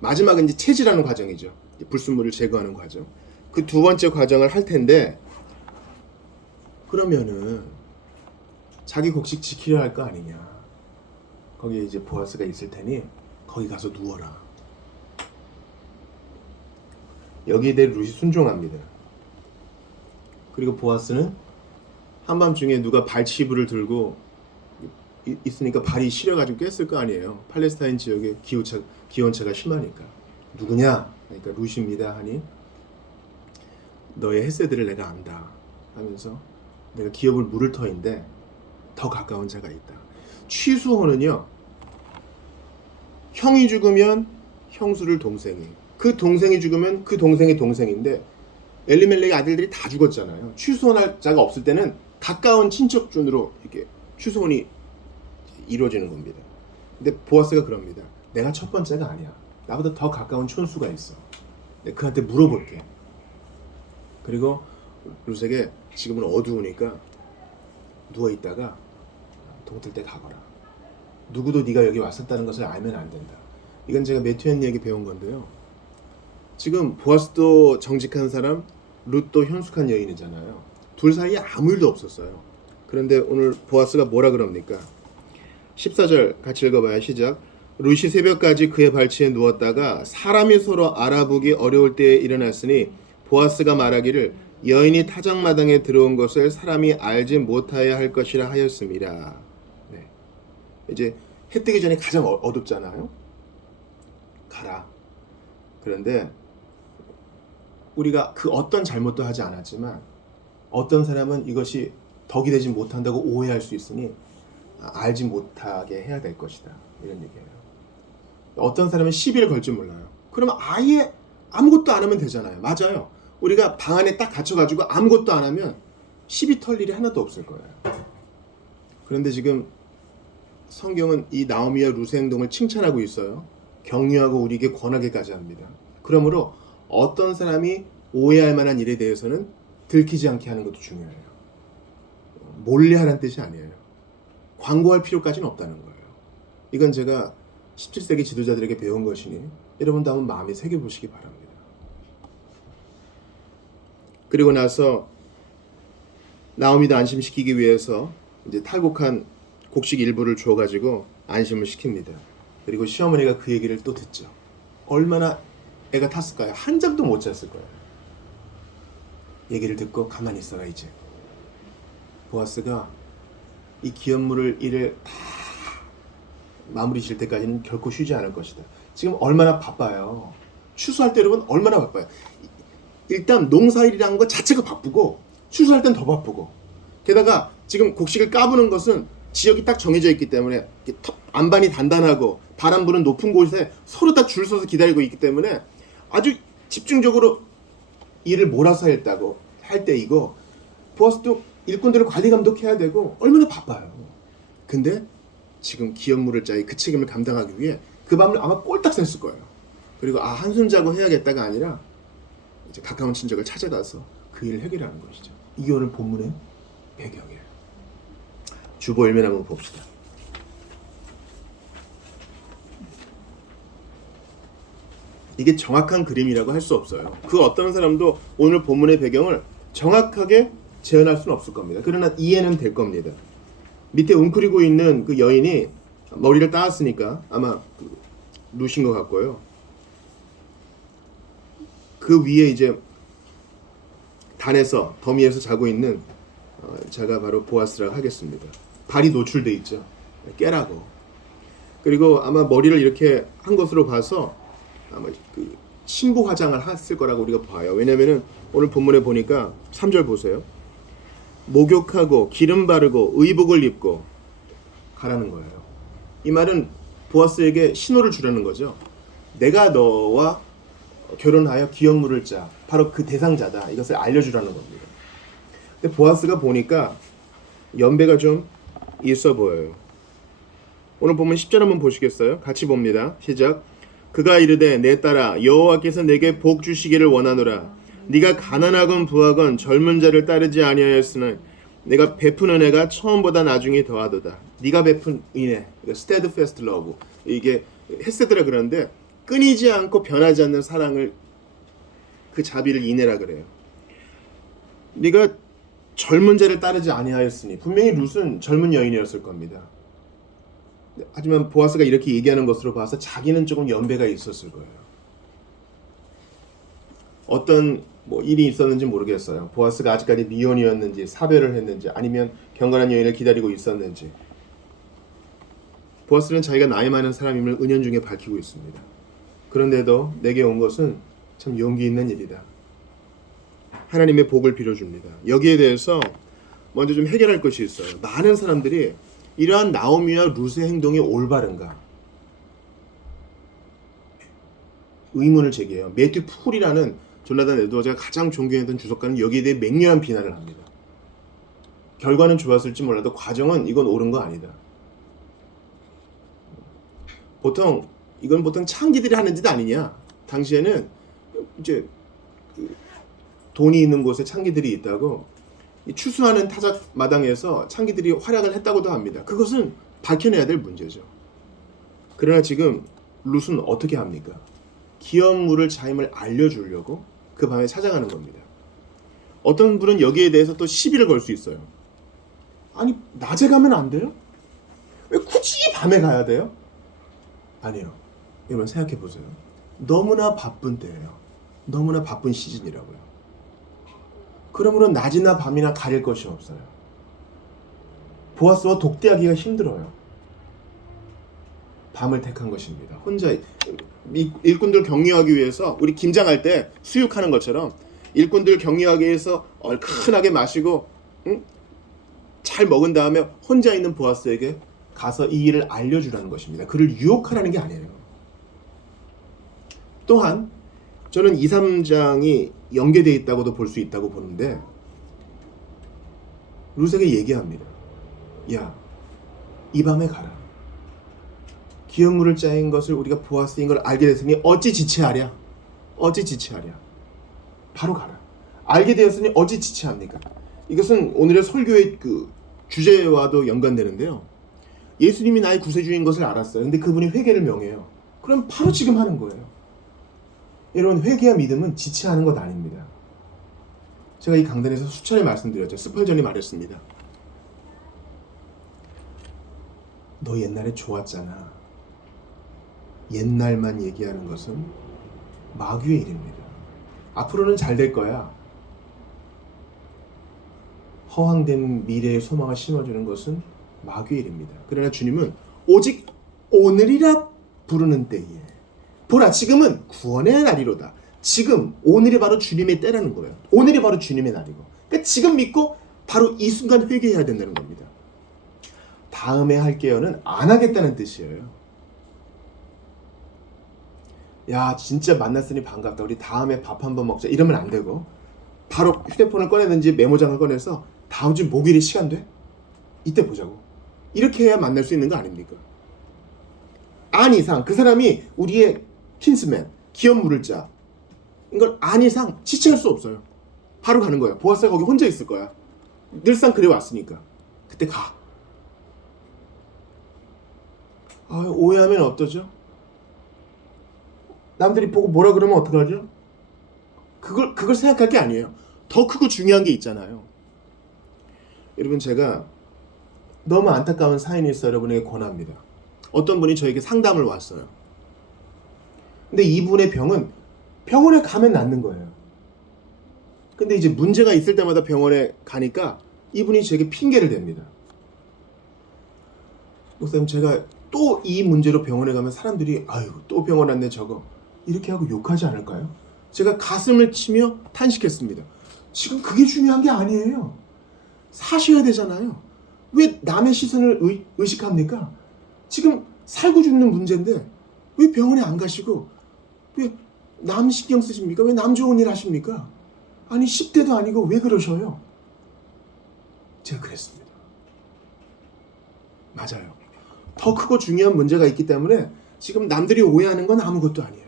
마지막은 이제 채질하는 과정이죠. 불순물을 제거하는 과정. 그 두 번째 과정을 할 텐데 그러면은 자기 곡식 지키려 할 거 아니냐. 거기에 이제 보아스가 있을 테니 거기 가서 누워라. 여기에 대해 룻이 순종합니다. 그리고 보아스는 한밤중에 누가 발치부를 들고 있으니까 발이 시려가지고 깼을 거 아니에요. 팔레스타인 지역에 기온차가 심하니까. 누구냐? 그러니까 룻입니다 하니 너의 헤세드를 내가 안다 하면서 내가 기업을 물을 터인데 더 가까운 자가 있다. 취수호는요, 형이 죽으면 형수를 동생이, 그 동생이 죽으면 그 동생의 동생인데 엘리멜렉의 아들들이 다 죽었잖아요. 취수혼할 자가 없을 때는 가까운 친척준으로 이렇게 취수혼이 이루어지는 겁니다. 근데 보아스가 그럽니다. 내가 첫 번째가 아니야. 나보다 더 가까운 촌수가 있어. 내가 그한테 물어볼게. 그리고 룻에게 지금은 어두우니까 누워있다가 동틀 때 가거라. 누구도 네가 여기 왔었다는 것을 알면 안 된다. 이건 제가 매튜앤리에게 배운 건데요. 지금 보아스도 정직한 사람, 룻도 현숙한 여인이잖아요. 둘 사이에 아무 일도 없었어요. 그런데 오늘 보아스가 뭐라 그럽니까? 14절 같이 읽어봐요. 시작. 룻이 새벽까지 그의 발치에 누웠다가 사람이 서로 알아보기 어려울 때에 일어났으니 보아스가 말하기를 여인이 타작마당에 들어온 것을 사람이 알지 못하여 할 것이라 하였습니다. 네. 이제 해 뜨기 전에 가장 어둡잖아요. 가라. 그런데 우리가 그 어떤 잘못도 하지 않았지만 어떤 사람은 이것이 덕이 되지 못한다고 오해할 수 있으니 알지 못하게 해야 될 것이다. 이런 얘기예요. 어떤 사람은 시비를 걸 줄 몰라요. 그러면 아예 아무것도 안 하면 되잖아요. 맞아요. 우리가 방 안에 딱 갇혀가지고 아무것도 안 하면 시비 털 일이 하나도 없을 거예요. 그런데 지금 성경은 이 나오미와 룻의 행동을 칭찬하고 있어요. 격려하고 우리에게 권하게까지 합니다. 그러므로 어떤 사람이 오해할 만한 일에 대해서는 들키지 않게 하는 것도 중요해요. 몰래 하라는 뜻이 아니에요. 광고할 필요까지는 없다는 거예요. 이건 제가 17세기 지도자들에게 배운 것이니 여러분도 한번 마음에 새겨보시기 바랍니다. 그리고 나서 나오미도 안심시키기 위해서 이제 탈곡한 곡식 일부를 주어가지고 안심을 시킵니다. 그리고 시어머니가 그 얘기를 또 듣죠. 얼마나 애가 탔을까요? 한 잠도 못 잤을 거예요. 얘기를 듣고 가만히 있어라 이제. 보아스가 이 기업물을 일을 다 마무리 질 때까지는 결코 쉬지 않을 것이다. 지금 얼마나 바빠요. 추수할 때 여러분 얼마나 바빠요. 일단 농사일이라는 것 자체가 바쁘고 추수할 땐 더 바쁘고 게다가 지금 곡식을 까부는 것은 지역이 딱 정해져 있기 때문에 안반이 단단하고 바람 부는 높은 곳에 서로 다 줄 서서 기다리고 있기 때문에 아주 집중적으로 일을 몰아서 했다고 할 때이고 보아스도 일꾼들을 관리 감독해야 되고 얼마나 바빠요. 근데 지금 기업물을 짜이 그 책임을 감당하기 위해 그 밤을 아마 꼴딱 샜을 거예요. 그리고 한숨 자고 해야겠다가 아니라 이제 가까운 친척을 찾아가서 그 일을 해결하는 것이죠. 이게 오늘 본문의 배경이에요. 주보 일면 한번 봅시다. 이게 정확한 그림이라고 할 수 없어요. 그 어떤 사람도 오늘 본문의 배경을 정확하게 재현할 수는 없을 겁니다. 그러나 이해는 될 겁니다. 밑에 웅크리고 있는 그 여인이 머리를 따았으니까 아마 룻인 것 같고요. 그 위에 이제 단에서 더미에서 자고 있는 자가 바로 보아스라고 하겠습니다. 발이 노출돼 있죠. 깨라고. 그리고 아마 머리를 이렇게 한 것으로 봐서 아마 그 신부 화장을 했을 거라고 우리가 봐요. 왜냐면은 오늘 본문에 보니까 3절 보세요. 목욕하고 기름 바르고 의복을 입고 가라는 거예요. 이 말은 보아스에게 신호를 주라는 거죠. 내가 너와 결혼하여 기업물을 짜. 바로 그 대상자다. 이것을 알려주라는 겁니다. 근데 보아스가 보니까 연배가 좀 있어 보여요. 오늘 보면 10절 한번 보시겠어요? 같이 봅니다. 시작. 그가 이르되 내 딸아 여호와께서 내게 복 주시기를 원하노라. 네가 가난하건 부하건 젊은 자를 따르지 아니하였으나 내가 베푼 은혜가 처음보다 나중에 더하도다. 네가 베푼 은혜, steadfast love. 이게 헤세드라 그러는데 끊이지 않고 변하지 않는 사랑을 그 자비를 인애라 그래요. 네가 젊은 자를 따르지 아니하였으니 분명히 룻은 젊은 여인이었을 겁니다. 하지만 보아스가 이렇게 얘기하는 것으로 봐서 자기는 조금 연배가 있었을 거예요. 어떤 일이 있었는지 모르겠어요. 보아스가 아직까지 미혼이었는지 사별을 했는지 아니면 경건한 여인을 기다리고 있었는지. 보아스는 자기가 나이 많은 사람임을 은연중에 밝히고 있습니다. 그런데도 내게 온 것은 참 용기 있는 일이다. 하나님의 복을 빌어줍니다. 여기에 대해서 먼저 좀 해결할 것이 있어요. 많은 사람들이 이러한 나오미와 룻의 행동이 올바른가 의문을 제기해요. 매튜 풀이라는 조나단 에드워즈가 가장 존경했던 주석가는 여기에 대해 맹렬한 비난을 합니다. 결과는 좋았을지 몰라도 과정은 이건 옳은 거 아니다. 이건 보통 창기들이 하는 짓 아니냐. 당시에는 이제 돈이 있는 곳에 창기들이 있다고 추수하는 타작 마당에서 창기들이 활약을 했다고도 합니다. 그것은 밝혀내야 될 문제죠. 그러나 지금 룻은 어떻게 합니까? 기업물을 자임을 알려주려고 그 밤에 찾아가는 겁니다. 어떤 분은 여기에 대해서 또 시비를 걸 수 있어요. 아니 낮에 가면 안 돼요? 왜 굳이 밤에 가야 돼요? 아니요. 여러분 생각해 보세요. 너무나 바쁜 때예요. 너무나 바쁜 시즌이라고요. 그러므로 낮이나 밤이나 가릴 것이 없어요. 보아스와 독대하기가 힘들어요. 밤을 택한 것입니다. 혼자 일꾼들 격려하기 위해서 우리 김장할 때 수육하는 것처럼 일꾼들 격려하기 위해서 얼큰하게 마시고 잘 먹은 다음에 혼자 있는 보아스에게 가서 이 일을 알려주라는 것입니다. 그를 유혹하라는 게 아니에요. 또한 저는 2, 3장이 연계되어 있다고도 볼 수 있다고 보는데 룻에게 얘기합니다. 야, 이 밤에 가라. 기업물을 짜인 것을 우리가 보아스인 걸 알게 됐으니 어찌 지체하랴? 어찌 지체하랴? 바로 가라. 알게 되었으니 어찌 지체합니까? 이것은 오늘의 설교의 그 주제와도 연관되는데요. 예수님이 나의 구세주인 것을 알았어요. 근데 그분이 회개를 명해요. 그럼 바로 지금 하는 거예요. 여러분 회개와 믿음은 지체하는 것 아닙니다. 제가 이 강단에서 수차례 말씀드렸죠. 스펄전이 말했습니다. 너 옛날에 좋았잖아. 옛날만 얘기하는 것은 마귀의 일입니다. 앞으로는 잘 될 거야. 허황된 미래의 소망을 심어주는 것은 마귀의 일입니다. 그러나 주님은 오직 오늘이라 부르는 때에 보라 지금은 구원의 날이로다. 지금 오늘이 바로 주님의 때라는 거예요. 오늘이 바로 주님의 날이고 그러니까 지금 믿고 바로 이 순간 회개해야 된다는 겁니다. 다음에 할게요는 안 하겠다는 뜻이에요. 야 진짜 만났으니 반갑다. 우리 다음에 밥 한번 먹자. 이러면 안 되고 바로 휴대폰을 꺼내든지 메모장을 꺼내서 다음 주 목요일에 시간 돼? 이때 보자고. 이렇게 해야 만날 수 있는 거 아닙니까? 안 이상 그 사람이 우리의 킨스맨, 기업물을 짜. 이걸 안 이상 지체할 수 없어요. 바로 가는 거야. 보아스가 거기 혼자 있을 거야. 늘상 그래 왔으니까. 그때 가. 오해하면 어떠죠? 남들이 보고 뭐라 그러면 어떡하죠? 그걸 생각할 게 아니에요. 더 크고 중요한 게 있잖아요. 여러분 제가 너무 안타까운 사연이 있어 여러분에게 권합니다. 어떤 분이 저에게 상담을 왔어요. 근데 이분의 병은 병원에 가면 낫는 거예요. 근데 이제 문제가 있을 때마다 병원에 가니까 이분이 제게 핑계를 댑니다. 목사님 제가 또 이 문제로 병원에 가면 사람들이 아유 또 병원 왔네 저거 이렇게 하고 욕하지 않을까요? 제가 가슴을 치며 탄식했습니다. 지금 그게 중요한 게 아니에요. 사셔야 되잖아요. 왜 남의 시선을 의식합니까? 지금 살고 죽는 문제인데 왜 병원에 안 가시고 왜 남 신경 쓰십니까? 왜 남 좋은 일 하십니까? 아니 10대도 아니고 왜 그러셔요? 제가 그랬습니다. 맞아요. 더 크고 중요한 문제가 있기 때문에 지금 남들이 오해하는 건 아무것도 아니에요.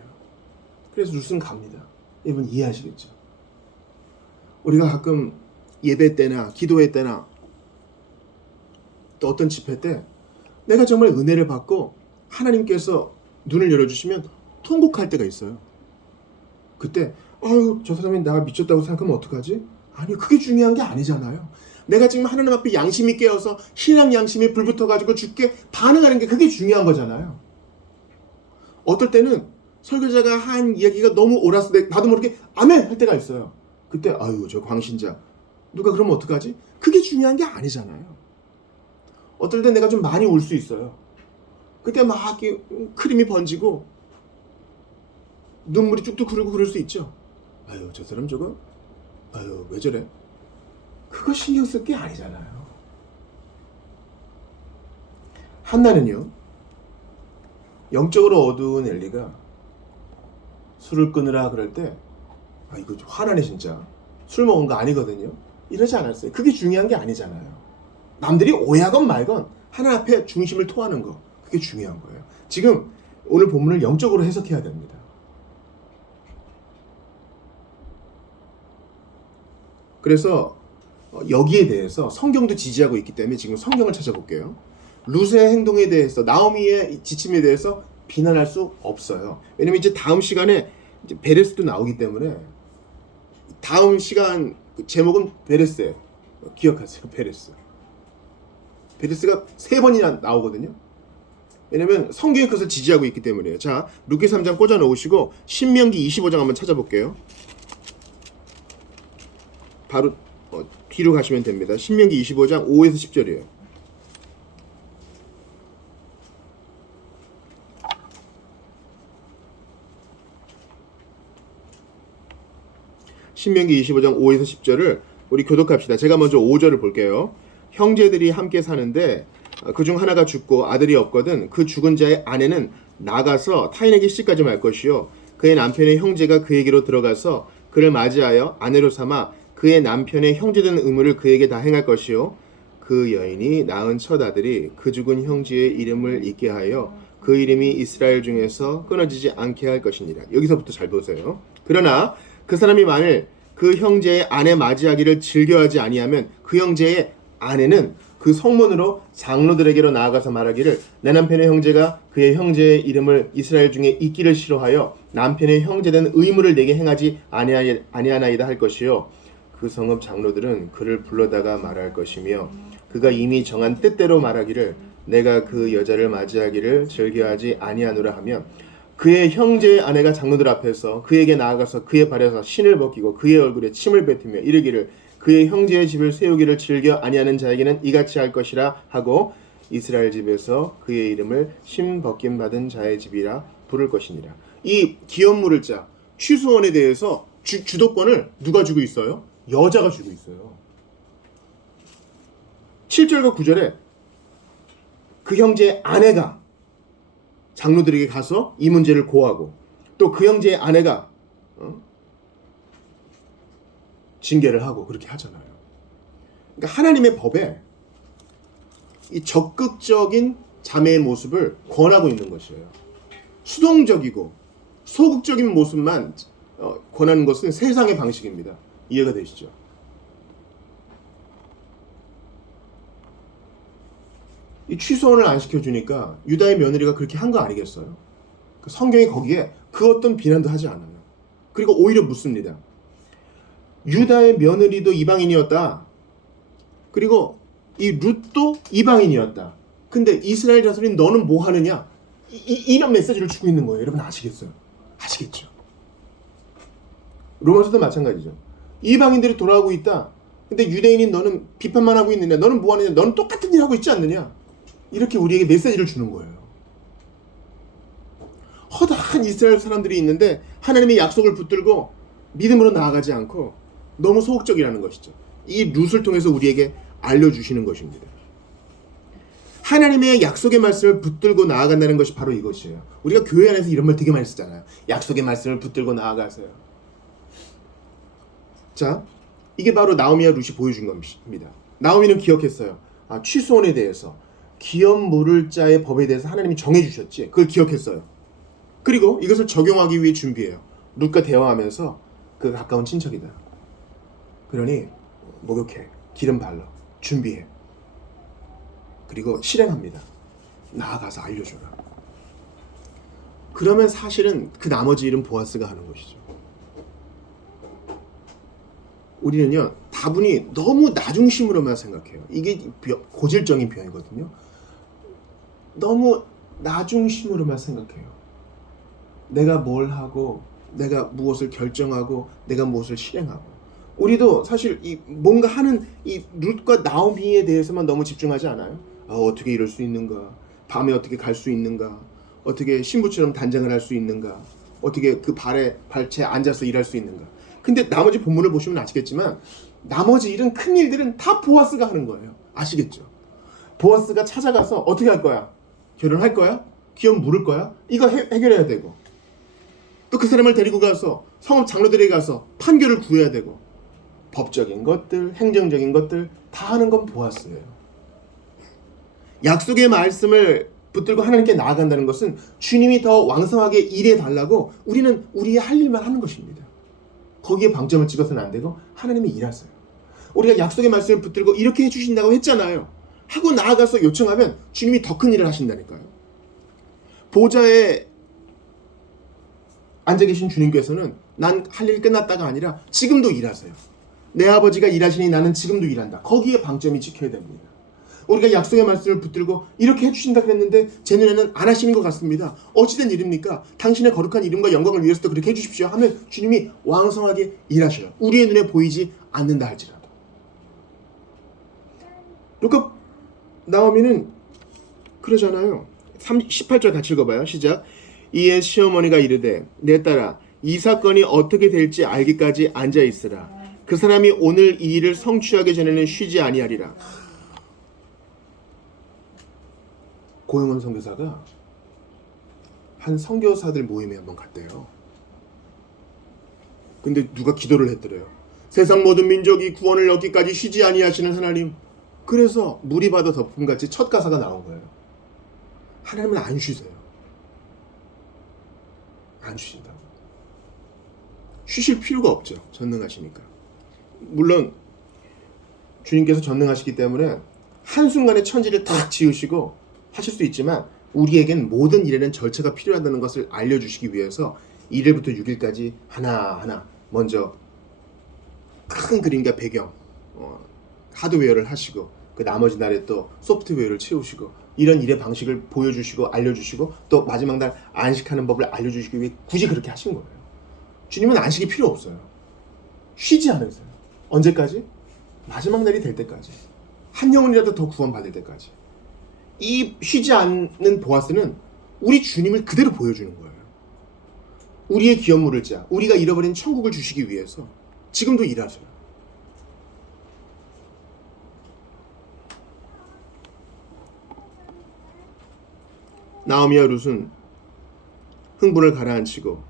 그래서 룻은 갑니다. 여러분 이해하시겠죠? 우리가 가끔 예배 때나 기도회 때나 또 어떤 집회 때 내가 정말 은혜를 받고 하나님께서 눈을 열어주시면 통곡할 때가 있어요. 그때 아유 저 사람이 내가 미쳤다고 생각하면 어떡하지? 아니 그게 중요한 게 아니잖아요. 내가 지금 하나님 앞에 양심이 깨어서 신앙 양심에 불붙어가지고 주께 반응하는 게 그게 중요한 거잖아요. 어떨 때는 설교자가 한 이야기가 너무 옳아서 나도 모르게 아멘 할 때가 있어요. 그때 아유 저 광신자 누가 그러면 어떡하지? 그게 중요한 게 아니잖아요. 어떨 때 내가 좀 많이 울 수 있어요. 그때 막 크림이 번지고 눈물이 뚝뚝 흐르고 그럴 수 있죠. 아유 저 사람 저거 아유 왜 저래? 그거 신경 쓸 게 아니잖아요. 한나는요 영적으로 어두운 엘리가 술을 끊으라 그럴 때 아 이거 좀 화나네 진짜 술 먹은 거 아니거든요. 이러지 않았어요. 그게 중요한 게 아니잖아요. 남들이 오해하건 말건 하나님 앞에 중심을 토하는 거 그게 중요한 거예요. 지금 오늘 본문을 영적으로 해석해야 됩니다. 그래서 여기에 대해서 성경도 지지하고 있기 때문에 지금 성경을 찾아볼게요. 룻의 행동에 대해서 나오미의 지침에 대해서 비난할 수 없어요. 왜냐면 이제 다음 시간에 이제 베레스도 나오기 때문에 다음 시간 제목은 베레스예요. 기억하세요. 베레스가 3번이나 나오거든요. 왜냐면 성경이 그것을 지지하고 있기 때문에요. 자, 룻기 3장 꽂아 놓으시고 신명기 25장 한번 찾아볼게요. 바로 뒤로 가시면 됩니다. 신명기 25장 5에서 10절이에요. 신명기 25장 5에서 10절을 우리 교독합시다. 제가 먼저 5절을 볼게요. 형제들이 함께 사는데 그중 하나가 죽고 아들이 없거든 그 죽은 자의 아내는 나가서 타인에게 시집가지 말 것이요 그의 남편의 형제가 그에게로 들어가서 그를 맞이하여 아내로 삼아 그의 남편의 형제된 의무를 그에게 다 행할 것이요 그 여인이 낳은 첫 아들이 그 죽은 형제의 이름을 잊게 하여 그 이름이 이스라엘 중에서 끊어지지 않게 할 것이니라. 여기서부터 잘 보세요. 그러나 그 사람이 만일 그 형제의 아내 맞이하기를 즐겨하지 아니하면 그 형제의 아내는 그 성문으로 장로들에게로 나아가서 말하기를 내 남편의 형제가 그의 형제의 이름을 이스라엘 중에 잊기를 싫어하여 남편의 형제된 의무를 내게 행하지 아니하나이다 할 것이요 그 성읍 장로들은 그를 불러다가 말할 것이며 그가 이미 정한 뜻대로 말하기를 내가 그 여자를 맞이하기를 즐겨하지 아니하노라 하면 그의 형제의 아내가 장로들 앞에서 그에게 나아가서 그의 발에서 신을 벗기고 그의 얼굴에 침을 뱉으며 이르기를 그의 형제의 집을 세우기를 즐겨 아니하는 자에게는 이같이 할 것이라 하고 이스라엘 집에서 그의 이름을 심 벗김 받은 자의 집이라 부를 것이니라. 이 기업 물을 자 취수원에 대해서 주도권을 누가 주고 있어요? 여자가 주고 있어요. 7절과 9절에 그 형제의 아내가 장로들에게 가서 이 문제를 고하고 또 그 형제의 아내가 징계를 하고 그렇게 하잖아요. 그러니까 하나님의 법에 이 적극적인 자매의 모습을 권하고 있는 것이에요. 수동적이고 소극적인 모습만 권하는 것은 세상의 방식입니다. 이해가 되시죠? 이 취소원을 안 시켜주니까 유다의 며느리가 그렇게 한 거 아니겠어요? 성경이 거기에 그 어떤 비난도 하지 않아요. 그리고 오히려 묻습니다. 유다의 며느리도 이방인이었다. 그리고 이 룻도 이방인이었다. 근데 이스라엘 자손인 너는 뭐 하느냐? 이런 메시지를 주고 있는 거예요. 여러분 아시겠어요? 아시겠죠? 로마서도 마찬가지죠. 이방인들이 돌아오고 있다. 근데 유대인인 너는 비판만 하고 있느냐? 너는 뭐 하느냐? 너는 똑같은 일 하고 있지 않느냐? 이렇게 우리에게 메시지를 주는 거예요. 허다한 이스라엘 사람들이 있는데 하나님의 약속을 붙들고 믿음으로 나아가지 않고 너무 소극적이라는 것이죠. 이 룻을 통해서 우리에게 알려주시는 것입니다. 하나님의 약속의 말씀을 붙들고 나아간다는 것이 바로 이것이에요. 우리가 교회 안에서 이런 말 되게 많이 쓰잖아요. 약속의 말씀을 붙들고 나아가세요. 자, 이게 바로 나오미와 룻이 보여준 겁니다. 나오미는 기억했어요. 취소원에 대해서 기업 물을 자의 법에 대해서 하나님이 정해주셨지. 그걸 기억했어요. 그리고 이것을 적용하기 위해 준비해요. 룻과 대화하면서 그 가까운 친척이다. 그러니 목욕해, 기름 발라, 준비해. 그리고 실행합니다. 나아가서 알려줘라. 그러면 사실은 그 나머지 일은 보아스가 하는 것이죠. 우리는요, 다분히 너무 나중심으로만 생각해요. 이게 고질적인 병이거든요. 너무 나중심으로만 생각해요. 내가 뭘 하고, 내가 무엇을 결정하고, 내가 무엇을 실행하고. 우리도 사실 이 뭔가 하는 이 룻과 나오미에 대해서만 너무 집중하지 않아요? 어떻게 이럴 수 있는가? 밤에 어떻게 갈 수 있는가? 어떻게 신부처럼 단장을 할 수 있는가? 어떻게 그 발채에 앉아서 일할 수 있는가? 근데 나머지 본문을 보시면 아시겠지만 나머지 일은 큰 일들은 다 보아스가 하는 거예요. 아시겠죠? 보아스가 찾아가서 어떻게 할 거야? 결혼할 거야? 기업 물을 거야? 이거 해결해야 되고, 또 그 사람을 데리고 가서 성읍 장로들에게 가서 판결을 구해야 되고, 법적인 것들, 행정적인 것들 다 하는 건 보아스예요. 약속의 말씀을 붙들고 하나님께 나아간다는 것은 주님이 더 왕성하게 일해 달라고 우리는 우리의 할 일만 하는 것입니다. 거기에 방점을 찍어서는 안 되고 하나님이 일하세요. 우리가 약속의 말씀을 붙들고 이렇게 해주신다고 했잖아요. 하고 나아가서 요청하면 주님이 더 큰 일을 하신다니까요. 보좌에 앉아 계신 주님께서는 난 할 일 끝났다가 아니라 지금도 일하세요. 내 아버지가 일하시니 나는 지금도 일한다. 거기에 방점이 찍혀야 됩니다. 우리가 약속의 말씀을 붙들고 이렇게 해주신다 그랬는데 제 눈에는 안 하시는 것 같습니다. 어찌된 일입니까? 당신의 거룩한 이름과 영광을 위해서도 그렇게 해주십시오 하면 주님이 왕성하게 일하셔요. 우리의 눈에 보이지 않는다 할지라도. 그러니까 나오미는 그러잖아요. 18절 같이 읽어봐요. 시작. 이에 시어머니가 이르되 내 딸아 이 사건이 어떻게 될지 알기까지 앉아있으라. 그 사람이 오늘 이 일을 성취하기 전에는 쉬지 아니하리라. 고영원 선교사가 한 선교사들 모임에 한번 갔대요. 근데 누가 기도를 했더래요. 세상 모든 민족이 구원을 얻기까지 쉬지 아니하시는 하나님. 그래서 물이 받아 덮음같이 첫 가사가 나온 거예요. 하나님은 안 쉬세요. 안 쉬신다고. 쉬실 필요가 없죠. 전능하시니까. 물론 주님께서 전능하시기 때문에 한순간에 천지를 다 지으시고 하실 수 있지만 우리에겐 모든 일에는 절차가 필요하다는 것을 알려주시기 위해서 1일부터 6일까지 하나하나 먼저 큰 그림과 배경 하드웨어를 하시고 그 나머지 날에 또 소프트웨어를 채우시고 이런 일의 방식을 보여주시고 알려주시고 또 마지막 날 안식하는 법을 알려주시기 위해 굳이 그렇게 하신 거예요. 주님은 안식이 필요 없어요. 쉬지 않으세요. 언제까지? 마지막 날이 될 때까지. 한 영혼이라도 더 구원받을 때까지. 이 쉬지 않는 보아스는 우리 주님을 그대로 보여주는 거예요. 우리의 기업 물을 자, 우리가 잃어버린 천국을 주시기 위해서 지금도 일하세요. 나오미와 룻은 흥분을 가라앉히고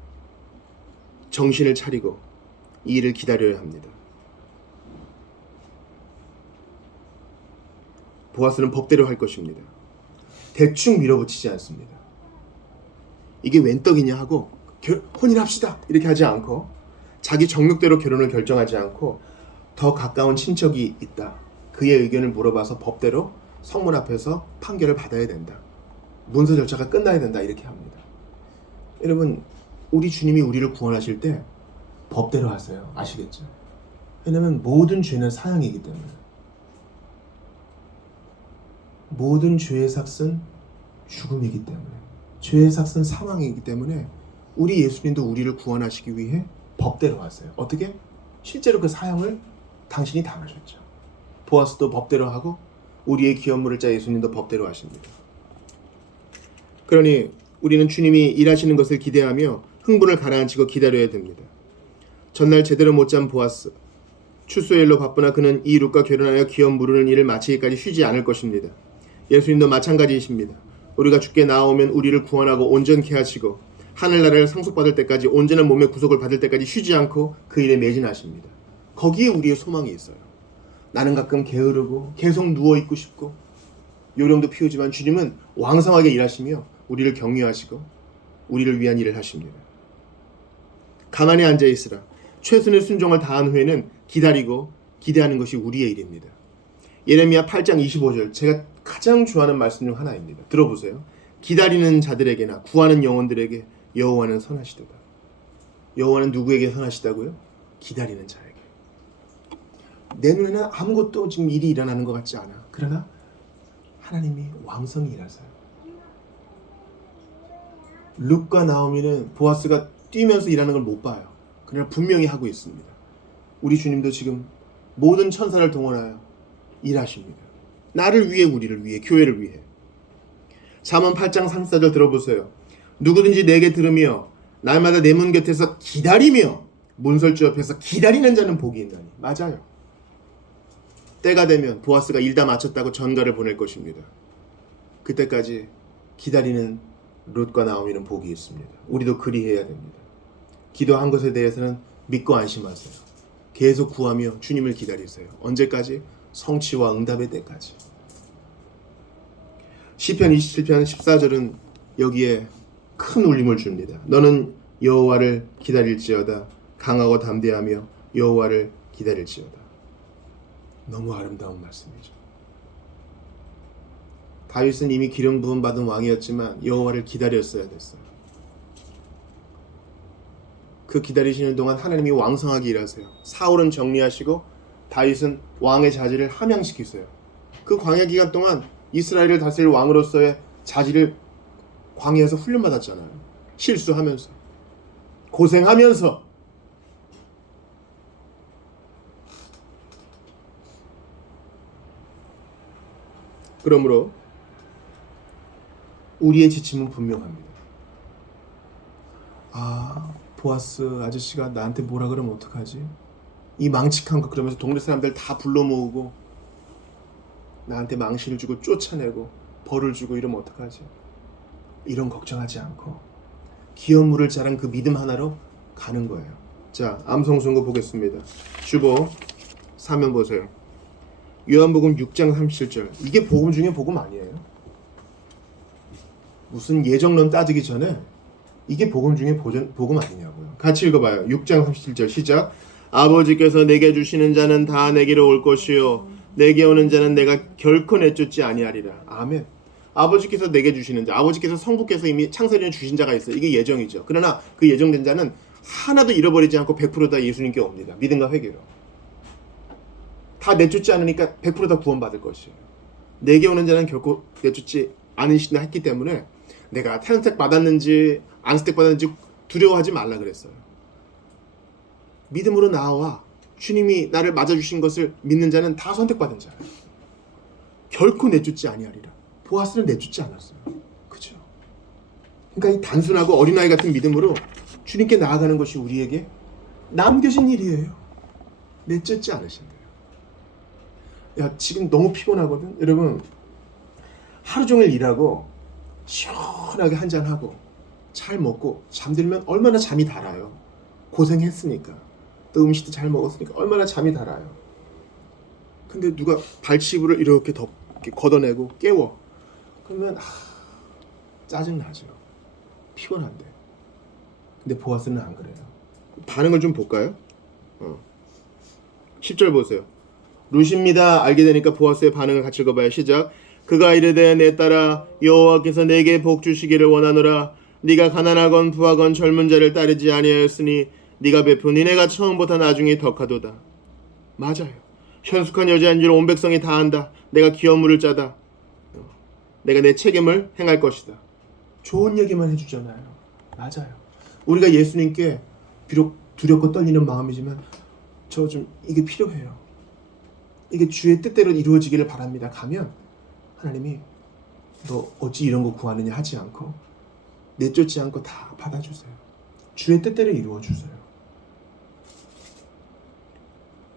정신을 차리고 이 일을 기다려야 합니다. 보아스는 법대로 할 것입니다. 대충 밀어붙이지 않습니다. 이게 웬 떡이냐 하고 혼인합시다 이렇게 하지 않고 자기 정욕대로 결혼을 결정하지 않고 더 가까운 친척이 있다. 그의 의견을 물어봐서 법대로 성문 앞에서 판결을 받아야 된다. 문서 절차가 끝나야 된다 이렇게 합니다. 여러분 우리 주님이 우리를 구원하실 때 법대로 하세요. 아시겠죠? 왜냐하면 모든 죄는 사형이기 때문에. 모든 죄의 삭은 죽음이기 때문에, 죄의 삭은 사망이기 때문에 우리 예수님도 우리를 구원하시기 위해 법대로 하세요. 어떻게? 실제로 그 사형을 당신이 당하셨죠. 보아스도 법대로 하고 우리의 기업 물을 자 예수님도 법대로 하십니다. 그러니 우리는 주님이 일하시는 것을 기대하며 흥분을 가라앉히고 기다려야 됩니다. 전날 제대로 못 잔 보아스, 출소의 일로 바쁘나 그는 이 룻과 결혼하여 기업 물으는 일을 마치기까지 쉬지 않을 것입니다. 예수님도 마찬가지이십니다. 우리가 주께 나아오면 우리를 구원하고 온전케 하시고 하늘나라를 상속받을 때까지 온전한 몸의 구속을 받을 때까지 쉬지 않고 그 일에 매진하십니다. 거기에 우리의 소망이 있어요. 나는 가끔 게으르고 계속 누워있고 싶고 요령도 피우지만 주님은 왕성하게 일하시며 우리를 격려하시고 우리를 위한 일을 하십니다. 가만히 앉아있으라. 최선의 순종을 다한 후에는 기다리고 기대하는 것이 우리의 일입니다. 예레미야 8장 25절, 제가 가장 좋아하는 말씀 중 하나입니다. 들어보세요. 기다리는 자들에게나 구하는 영혼들에게 여호와는 선하시도다. 여호와는 누구에게 선하시다고요? 기다리는 자에게. 내 눈에는 아무것도 지금 일이 일어나는 것 같지 않아. 그러나 하나님이 왕성히 일하세요. 룻과 나오미는 보아스가 뛰면서 일하는 걸 못 봐요. 그러나 분명히 하고 있습니다. 우리 주님도 지금 모든 천사를 동원하여 일하십니다. 나를 위해, 우리를 위해, 교회를 위해. 잠언 8장 34절 들어보세요. 누구든지 내게 들으며 날마다 내 문 곁에서 기다리며 문설주 옆에서 기다리는 자는 복이 있나니. 맞아요. 때가 되면 보아스가 일 다 마쳤다고 전가를 보낼 것입니다. 그때까지 기다리는 룻과 나오미는 복이 있습니다. 우리도 그리해야 됩니다. 기도한 것에 대해서는 믿고 안심하세요. 계속 구하며 주님을 기다리세요. 언제까지? 성취와 응답의 때까지. 시편 27편 14절은 여기에 큰 울림을 줍니다. 너는 여호와를 기다릴지어다. 강하고 담대하며 여호와를 기다릴지어다. 너무 아름다운 말씀이죠. 다윗은 이미 기름 부음 받은 왕이었지만 여호와를 기다렸어야 됐어요. 그 기다리시는 동안 하나님이 왕성하게 일하세요. 사울은 정리하시고 다윗은 왕의 자질을 함양시키세요. 그 광야 기간 동안 이스라엘을 다스릴 왕으로서의 자질을 광야에서 훈련받았잖아요. 실수하면서, 고생하면서. 그러므로 우리의 지침은 분명합니다. 보아스 아저씨가 나한테 뭐라 그러면 어떡하지? 이 망측한 거, 그러면서 동네 사람들 다 불러 모으고 나한테 망신을 주고 쫓아내고 벌을 주고 이러면 어떡하지? 이런 걱정하지 않고 기업 물을 자란 그 믿음 하나로 가는 거예요. 자, 암송선고 보겠습니다. 주보 사면 보세요. 요한복음 6장 37절. 이게 복음 중에 복음 아니에요? 무슨 예정론 따지기 전에 이게 복음 중에 복음 아니냐고요. 같이 읽어봐요. 6장 37절 시작. 아버지께서 내게 주시는 자는 다 내게로 올 것이요 내게 오는 자는 내가 결코 내쫓지 아니하리라. 아멘. 아버지께서 내게 주시는 자, 아버지께서 성부께서 이미 창세전에 주신 자가 있어요. 이게 예정이죠. 그러나 그 예정된 자는 하나도 잃어버리지 않고 100% 다 예수님께 옵니다. 믿음과 회개로. 다 내쫓지 않으니까 100% 다 구원받을 것이에요. 내게 오는 자는 결코 내쫓지 않으신다 했기 때문에 내가 선택 받았는지 안 선택 받았는지 두려워하지 말라 그랬어요. 믿음으로 나와 주님이 나를 맞아주신 것을 믿는 자는 다 선택받은 자예요. 결코 내쫓지 아니하리라. 보아스는 내쫓지 않았어요. 그죠? 그러니까 이 단순하고 어린아이 같은 믿음으로 주님께 나아가는 것이 우리에게 남겨진 일이에요. 내쫓지 않으신대요. 야, 지금 너무 피곤하거든? 여러분, 하루 종일 일하고 시원하게 한잔하고 잘 먹고 잠들면 얼마나 잠이 달아요. 고생했으니까. 또 음식도 잘 먹었으니까 얼마나 잠이 달아요. 근데 누가 발치부를 이렇게 걷어내고 깨워. 그러면 짜증나죠. 피곤한데. 근데 보아스는 안 그래요. 반응을 좀 볼까요? 10절 보세요. 룻입니다. 알게 되니까 보아스의 반응을 같이 읽어봐요. 시작. 그가 이르되 내 딸아 여호와께서 내게 복 주시기를 원하노라. 네가 가난하건 부하건 젊은 자를 따르지 아니하였으니 네가 베푸니 내가 처음보다 나중에 덕하도다. 맞아요. 현숙한 여자인 줄 온 백성이 다 안다. 내가 기업 물을 자다. 내가 내 책임을 행할 것이다. 좋은 얘기만 해주잖아요. 맞아요. 우리가 예수님께 비록 두렵고 떨리는 마음이지만 저 좀 이게 필요해요. 이게 주의 뜻대로 이루어지기를 바랍니다. 가면 하나님이 너 어찌 이런 거 구하느냐 하지 않고 내쫓지 않고 다 받아주세요. 주의 뜻대로 이루어주세요.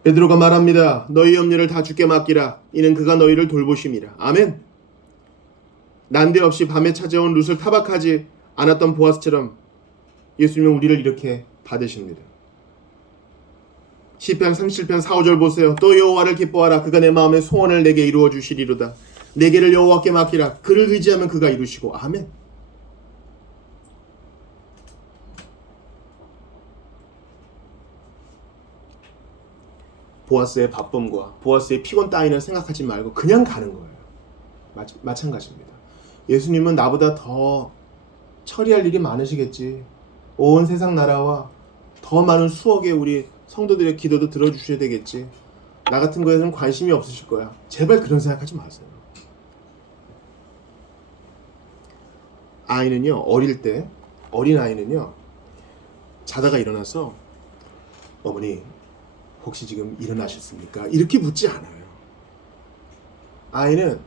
베드로가 말합니다. 너희 염려를 다 주께 맡기라. 이는 그가 너희를 돌보심이라. 아멘. 난데없이 밤에 찾아온 룻을 타박하지 않았던 보아스처럼 예수님은 우리를 이렇게 받으십니다. 시편 37편 4, 5절 보세요. 또 여호와를 기뻐하라. 그가 내 마음의 소원을 내게 이루어 주시리로다. 내 길을 여호와께 맡기라. 그를 의지하면 그가 이루시고. 아멘. 보아스의 바쁨과 보아스의 피곤 따위는 생각하지 말고 그냥 가는 거예요. 마찬가지입니다. 예수님은 나보다 더 처리할 일이 많으시겠지. 온 세상 나라와 더 많은 수억의 우리 성도들의 기도도 들어주셔야 되겠지. 나 같은 거에는 관심이 없으실 거야. 제발 그런 생각하지 마세요. 아이는요, 어릴 때, 어린아이는요, 자다가 일어나서 어머니 혹시 지금 일어나셨습니까? 이렇게 묻지 않아요. 아이는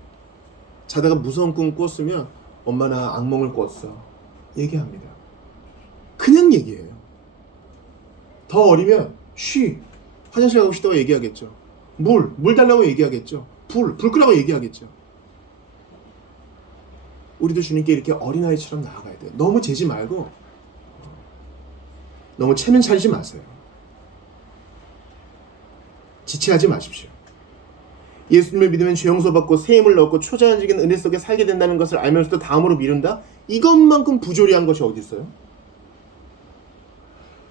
자다가 무서운 꿈 꿨으면 엄마 나 악몽을 꿨어 얘기합니다. 그냥 얘기해요. 더 어리면 쉬 화장실 가고 싶다고 얘기하겠죠. 물 달라고 얘기하겠죠. 불 끄라고 얘기하겠죠. 우리도 주님께 이렇게 어린아이처럼 나아가야 돼요. 너무 재지 말고 너무 체면 차리지 마세요. 지체하지 마십시오. 예수님을 믿으면 죄 용서받고 새 힘을 얻고 초자연적인 은혜 속에 살게 된다는 것을 알면서도 다음으로 미룬다? 이것만큼 부조리한 것이 어디 있어요?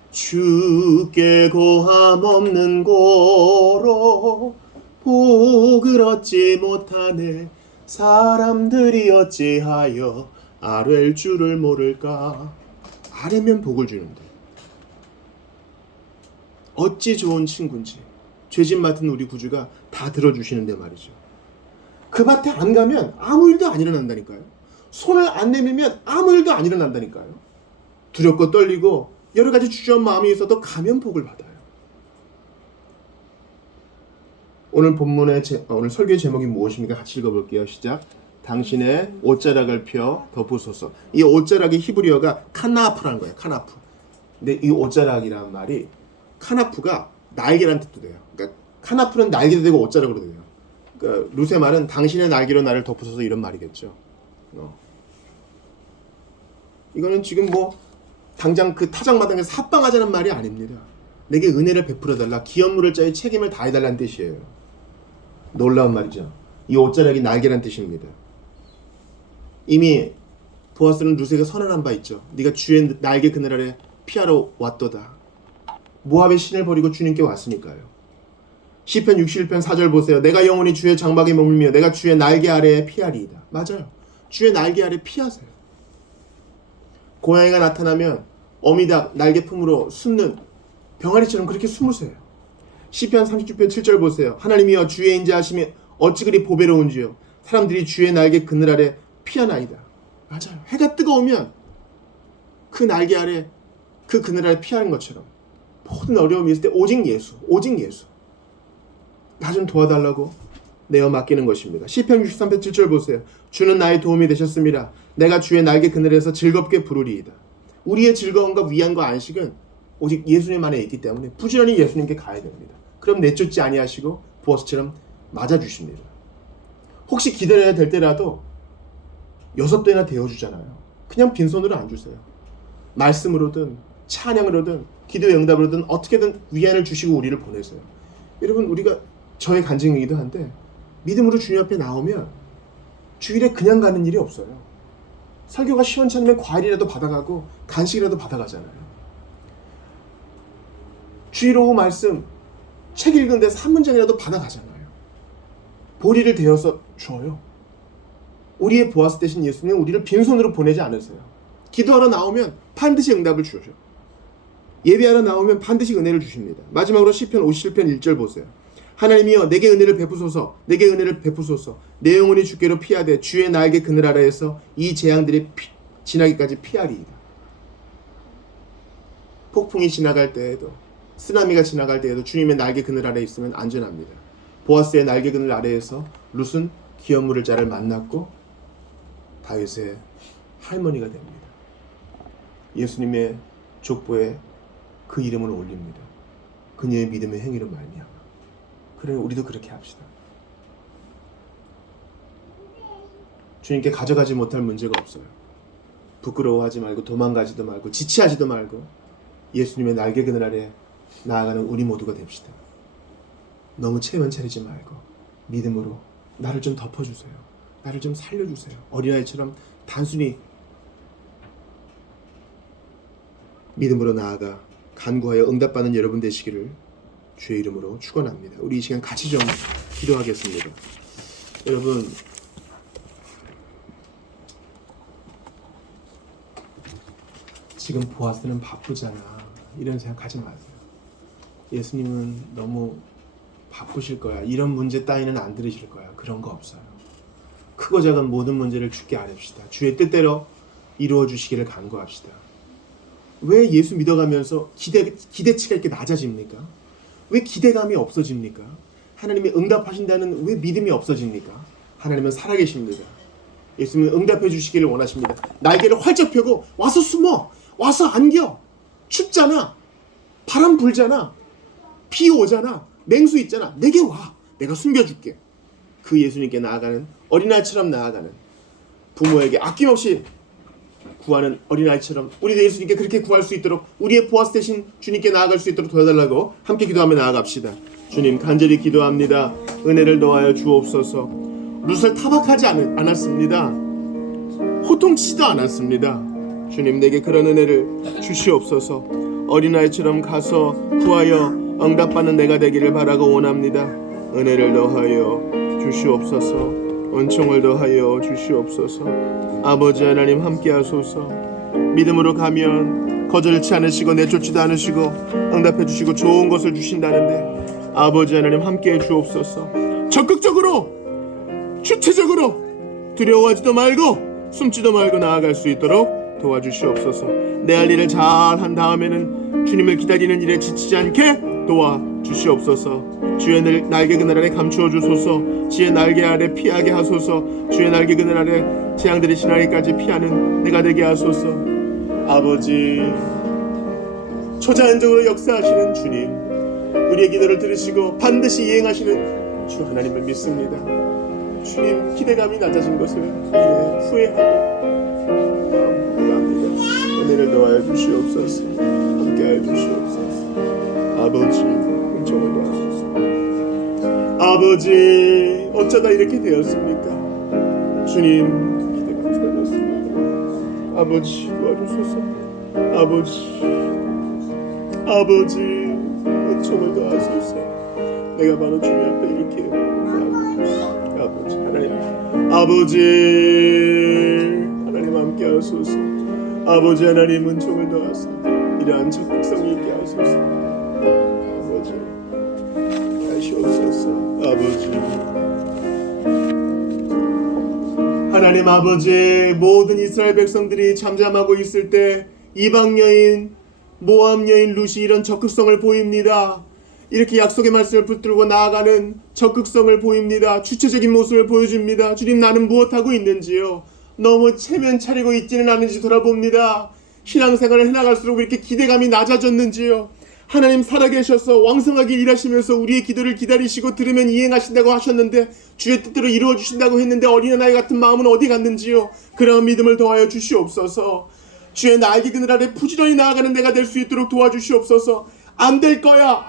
주께 고함 없는 고로 복을 얻지 못하네 사람들이 어찌하여 아랠 줄을 모를까. 아뢰면 복을 주는데 어찌 좋은 친구인지 죄짓 맡은 우리 구주가 다 들어주시는데 말이죠. 그 밭에 안 가면 아무 일도 안 일어난다니까요. 손을 안 내밀면 아무 일도 안 일어난다니까요. 두렵고 떨리고 여러 가지 주저한 마음이 있어도 가면 복을 받아요. 오늘 본문의 오늘 설교의 제목이 무엇입니까? 같이 읽어볼게요. 시작. 당신의 옷자락을 펴 덮으소서. 이 옷자락의 히브리어가 카나프라는 거예요. 카나프. 근데 이 옷자락이란 말이 카나프가 날개란 뜻도 돼요. 그러니까 카나프는 날개도 되고 옷자락으로 돼요. 그러니까 루세 말은 당신의 날개로 나를 덮으소서 이런 말이겠죠. 이거는 지금 뭐 당장 그 타작마당에서 합방하자는 말이 아닙니다. 내게 은혜를 베풀어달라. 기업물을 짜의 책임을 다해달라는 뜻이에요. 놀라운 말이죠. 이 옷자락이 날개란 뜻입니다. 이미 보아스는 루세가 선언한 바 있죠. 네가 주의 날개 그늘 아래 피하러 왔도다. 모압의 신을 버리고 주님께 왔으니까요. 시편 61편 4절 보세요. 내가 영원히 주의 장막에 머물며 내가 주의 날개 아래에 피하리이다. 맞아요. 주의 날개 아래 피하세요. 고양이가 나타나면 어미닭 날개 품으로 숨는 병아리처럼 그렇게 숨으세요. 시편 30편 7절 보세요. 하나님이여 주의 인자하심이 어찌 그리 보배로운지요. 사람들이 주의 날개 그늘 아래 피하나이다. 맞아요. 해가 뜨거우면 그 날개 아래 그 그늘 아래 피하는 것처럼 모든 어려움이 있을 때 오직 예수 나 좀 도와달라고 내어 맡기는 것입니다. 시편 63편 7절 보세요. 주는 나의 도움이 되셨습니다. 내가 주의 날개 그늘에서 즐겁게 부르리이다. 우리의 즐거움과 위안과 안식은 오직 예수님 안에 있기 때문에 부지런히 예수님께 가야 됩니다. 그럼 내쫓지 아니하시고 보아스처럼 맞아주십니다. 혹시 기다려야 될 때라도 6배나 데워주잖아요. 그냥 빈손으로 안 주세요. 말씀으로든 찬양으로든 기도의 응답으로든 어떻게든 위안을 주시고 우리를 보내세요. 여러분 우리가 저의 간증이기도 한데 믿음으로 주님 앞에 나오면 주일에 그냥 가는 일이 없어요. 설교가 시원치 않으면 과일이라도 받아가고 간식이라도 받아가잖아요. 주일 오후 말씀 책 읽은 데서 한 문장이라도 받아가잖아요. 보리를 데워서 줘요. 우리의 보아스 대신 예수님은 우리를 빈손으로 보내지 않으세요. 기도하러 나오면 반드시 응답을 주셔요. 예배하러 나오면 반드시 은혜를 주십니다. 마지막으로 시편 57편 1절 보세요. 하나님이여 내게 은혜를 베푸소서 내게 은혜를 베푸소서 내 영혼이 주께로 피하되 주의 날개 그늘 아래에서 이 재앙들이 지나기까지 피하리이다. 폭풍이 지나갈 때에도 쓰나미가 지나갈 때에도 주님의 날개 그늘 아래에 있으면 안전합니다. 보아스의 날개 그늘 아래에서 룻은 기업물을 자를 만났고 다윗의 할머니가 됩니다. 예수님의 족보에 그 이름을 올립니다. 그녀의 믿음의 행위로 말미암아. 그래 우리도 그렇게 합시다. 주님께 가져가지 못할 문제가 없어요. 부끄러워하지 말고 도망가지도 말고 지체하지도 말고 예수님의 날개 그늘 아래 나아가는 우리 모두가 됩시다. 너무 체면 차리지 말고 믿음으로 나를 좀 덮어주세요. 나를 좀 살려주세요. 어린아이처럼 단순히 믿음으로 나아가 간구하여 응답받는 여러분 되시기를 주의 이름으로 축원합니다. 우리 이 시간 같이 좀 기도하겠습니다. 여러분, 지금 보아스는 바쁘잖아, 이런 생각 하지 마세요. 예수님은 너무 바쁘실 거야, 이런 문제 따위는 안 들으실 거야. 그런 거 없어요. 크고 작은 모든 문제를 주께 아뢰읍시다. 주의 뜻대로 이루어 주시기를 간구합시다. 왜 예수 믿어가면서 기대치가 이렇게 낮아집니까? 왜 기대감이 없어집니까? 하나님이 응답하신다는 왜 믿음이 없어집니까? 하나님은 살아계십니다. 예수님은 응답해 주시기를 원하십니다. 날개를 활짝 펴고 와서 숨어, 와서 안겨. 춥잖아, 바람 불잖아, 비 오잖아, 냉수 있잖아, 내게 와, 내가 숨겨줄게. 그 예수님께 나아가는, 어린아이처럼 나아가는, 부모에게 아낌없이 구하는 어린아이처럼 우리 예수님께 그렇게 구할 수 있도록, 우리의 보아스 대신 주님께 나아갈 수 있도록 도와달라고 함께 기도하며 나아갑시다. 주님, 간절히 기도합니다. 은혜를 더하여 주옵소서. 룻을 타박하지 않았습니다. 호통치지도 않았습니다. 주님, 내게 그런 은혜를 주시옵소서. 어린아이처럼 가서 구하여 응답받는 내가 되기를 바라고 원합니다. 은혜를 더하여 주시옵소서. 은총을 더하여 주시옵소서. 아버지 하나님, 함께 하소서. 믿음으로 가면 거절치 않으시고 내쫓지도 않으시고 응답해 주시고 좋은 것을 주신다는데, 아버지 하나님 함께 해 주옵소서. 적극적으로, 주체적으로 두려워하지도 말고 숨지도 말고 나아갈 수 있도록 도와주시옵소서. 내 할 일을 잘 한 다음에는 주님을 기다리는 일에 지치지 않게 도와주시옵소서. 주의 날개 그늘 아래 감추어 주소서. 주의 날개 아래 피하게 하소서. 주의 날개 그늘 아래 재앙들이 지나기까지 피하는 내가 되게 하소서. 아버지, 초자연적으로 역사하시는 주님, 우리의 기도를 들으시고 반드시 이행하시는 주 하나님을 믿습니다. 주님, 기대감이 낮아진 것을 후회하고 마음 은혜를 더하여 주시옵소서. 함께하여 주시옵소서. 아버지, 은총을 더하소서. 아버지, 어쩌다 이렇게 되었습니까? 주님, 기대가 틀렸습니다. 아버지, 도와주소서. 아버지, 은총을 더하소서. 내가 바로 주님 앞에 이렇게 아버지, 하나님 함께 하소서. 아버지 하나님, 은총을 더하소서. 이러한 적극성이 있게 하소서. 아버지, 하시옵소서. 아버지 하나님, 아버지, 모든 이스라엘 백성들이 잠잠하고 있을 때 이방 여인, 모압 여인 룻이 이런 적극성을 보입니다. 이렇게 약속의 말씀을 붙들고 나아가는 적극성을 보입니다. 주체적인 모습을 보여줍니다. 주님, 나는 무엇하고 있는지요? 너무 체면 차리고 있지는 않은지 돌아봅니다. 신앙생활을 해나갈수록 이렇게 기대감이 낮아졌는지요? 하나님 살아계셔서 왕성하게 일하시면서 우리의 기도를 기다리시고 들으면 이행하신다고 하셨는데, 주의 뜻대로 이루어 주신다고 했는데 어린아이 같은 마음은 어디 갔는지요? 그러한 믿음을 더하여 주시옵소서. 주의 날개 그늘 아래 부지런히 나아가는 내가 될 수 있도록 도와주시옵소서. 안 될 거야,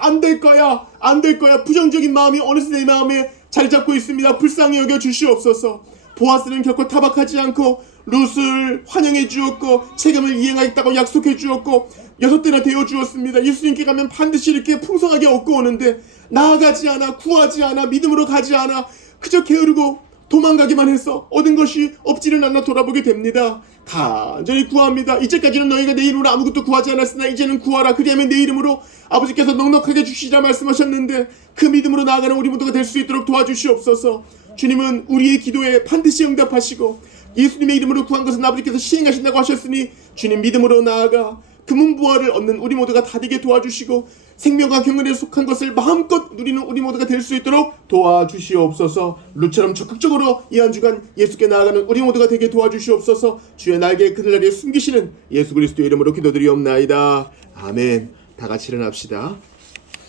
부정적인 마음이 어느새 내 마음에 자리 잡고 있습니다. 불쌍히 여겨 주시옵소서. 보아스는 결코 타박하지 않고 룻을 환영해 주었고 책임을 이행하겠다고 약속해 주었고 6대나 되어 주었습니다. 예수님께 가면 반드시 이렇게 풍성하게 얻고 오는데 나아가지 않아, 구하지 않아, 믿음으로 가지 않아, 그저 게으르고 도망가기만 해서 얻은 것이 없지는 않아 돌아보게 됩니다. 간절히 구합니다. 이제까지는 너희가 내 이름으로 아무것도 구하지 않았으나 이제는 구하라. 그리하면 내 이름으로 아버지께서 넉넉하게 주시리라 말씀하셨는데, 그 믿음으로 나아가는 우리 모두가 될 수 있도록 도와주시옵소서. 주님은 우리의 기도에 반드시 응답하시고 예수님의 이름으로 구한 것은 아버지께서 시행하신다고 하셨으니, 주님 믿음으로 나아가 금은부활을 얻는 우리 모두가 다 되게 도와주시고 생명과 경건에 속한 것을 마음껏 누리는 우리 모두가 될 수 있도록 도와주시옵소서. 룻처럼 적극적으로 이 한 주간 예수께 나아가는 우리 모두가 되게 도와주시옵소서. 주의 날개 그늘 아래 숨기시는 예수 그리스도의 이름으로 기도드리옵나이다. 아멘. 다 같이 일어납시다.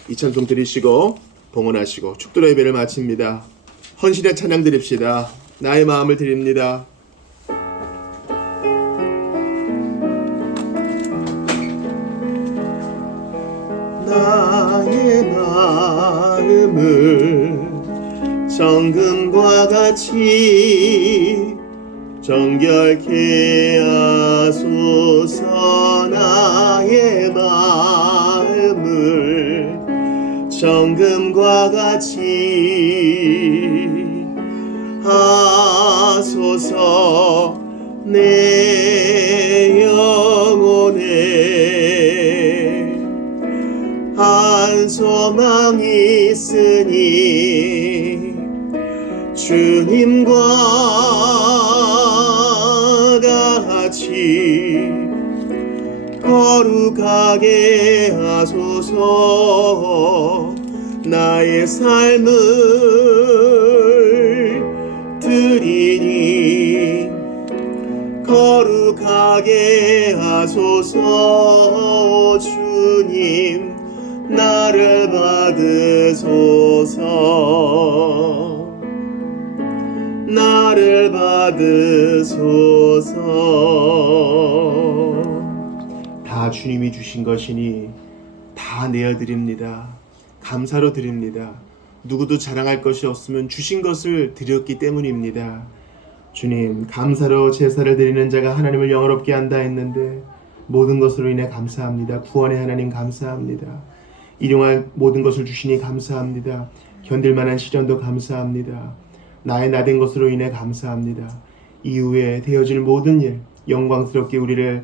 이찬송 드리시고 봉헌하시고 축도의 예배를 마칩니다. 헌신의 찬양 드립시다. 나의 마음을 드립니다. 나의 마음을 정금과 같이 정결케 하소서. 나의 마음을 정금과 같이 하소서. 내 영혼에 한 소망이 있으니 주님과 같이 거룩하게 하소서. 나의 삶을 드리니 거룩하게 하소서. 주님 나를 받으소서. 나를 받으소서. 다 주님이 주신 것이니 다 내어드립니다. 감사로 드립니다. 누구도 자랑할 것이 없으면 주신 것을 드렸기 때문입니다. 주님, 감사로 제사를 드리는 자가 하나님을 영화롭게 한다 했는데 모든 것으로 인해 감사합니다. 구원의 하나님 감사합니다. 일용할 모든 것을 주시니 감사합니다. 견딜 만한 시련도 감사합니다. 나의 나된 것으로 인해 감사합니다. 이후에 되어질 모든 일 영광스럽게 우리를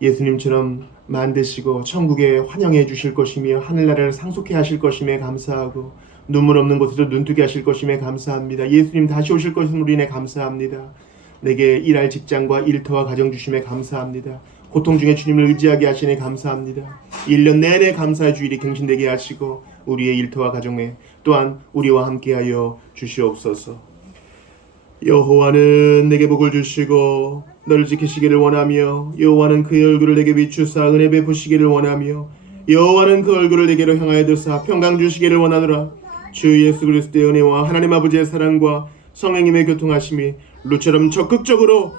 예수님처럼 만드시고 천국에 환영해 주실 것이며 하늘나라를 상속해 하실 것임에 감사하고 눈물 없는 곳에서 눈뜨게 하실 것임에 감사합니다. 예수님 다시 오실 것임으로 인해 감사합니다. 내게 일할 직장과 일터와 가정 주심에 감사합니다. 고통 중에 주님을 의지하게 하시니 감사합니다. 1년 내내 감사의 주일이 갱신되게 하시고 우리의 일터와 가정에 또한 우리와 함께하여 주시옵소서. 여호와는 내게 복을 주시고 너를 지키시기를 원하며 여호와는 그의 얼굴을 내게 비추사 은혜 베푸시기를 원하며 여호와는 그 얼굴을 내게로 향하여 드사 평강 주시기를 원하노라. 주 예수 그리스도의 은혜와 하나님 아버지의 사랑과 성령님의 교통하심이 루처럼 적극적으로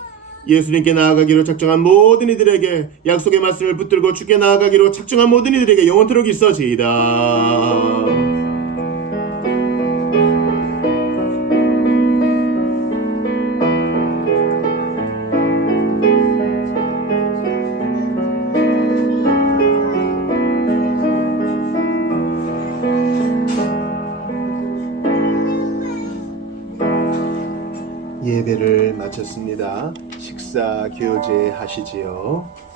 예수님께 나아가기로 작정한 모든 이들에게 약속의 말씀을 붙들고 주께 나아가기로 작정한 모든 이들에게 영원토록 있어지이다. 예배를 마쳤습니다. 식사 교제 하시지요.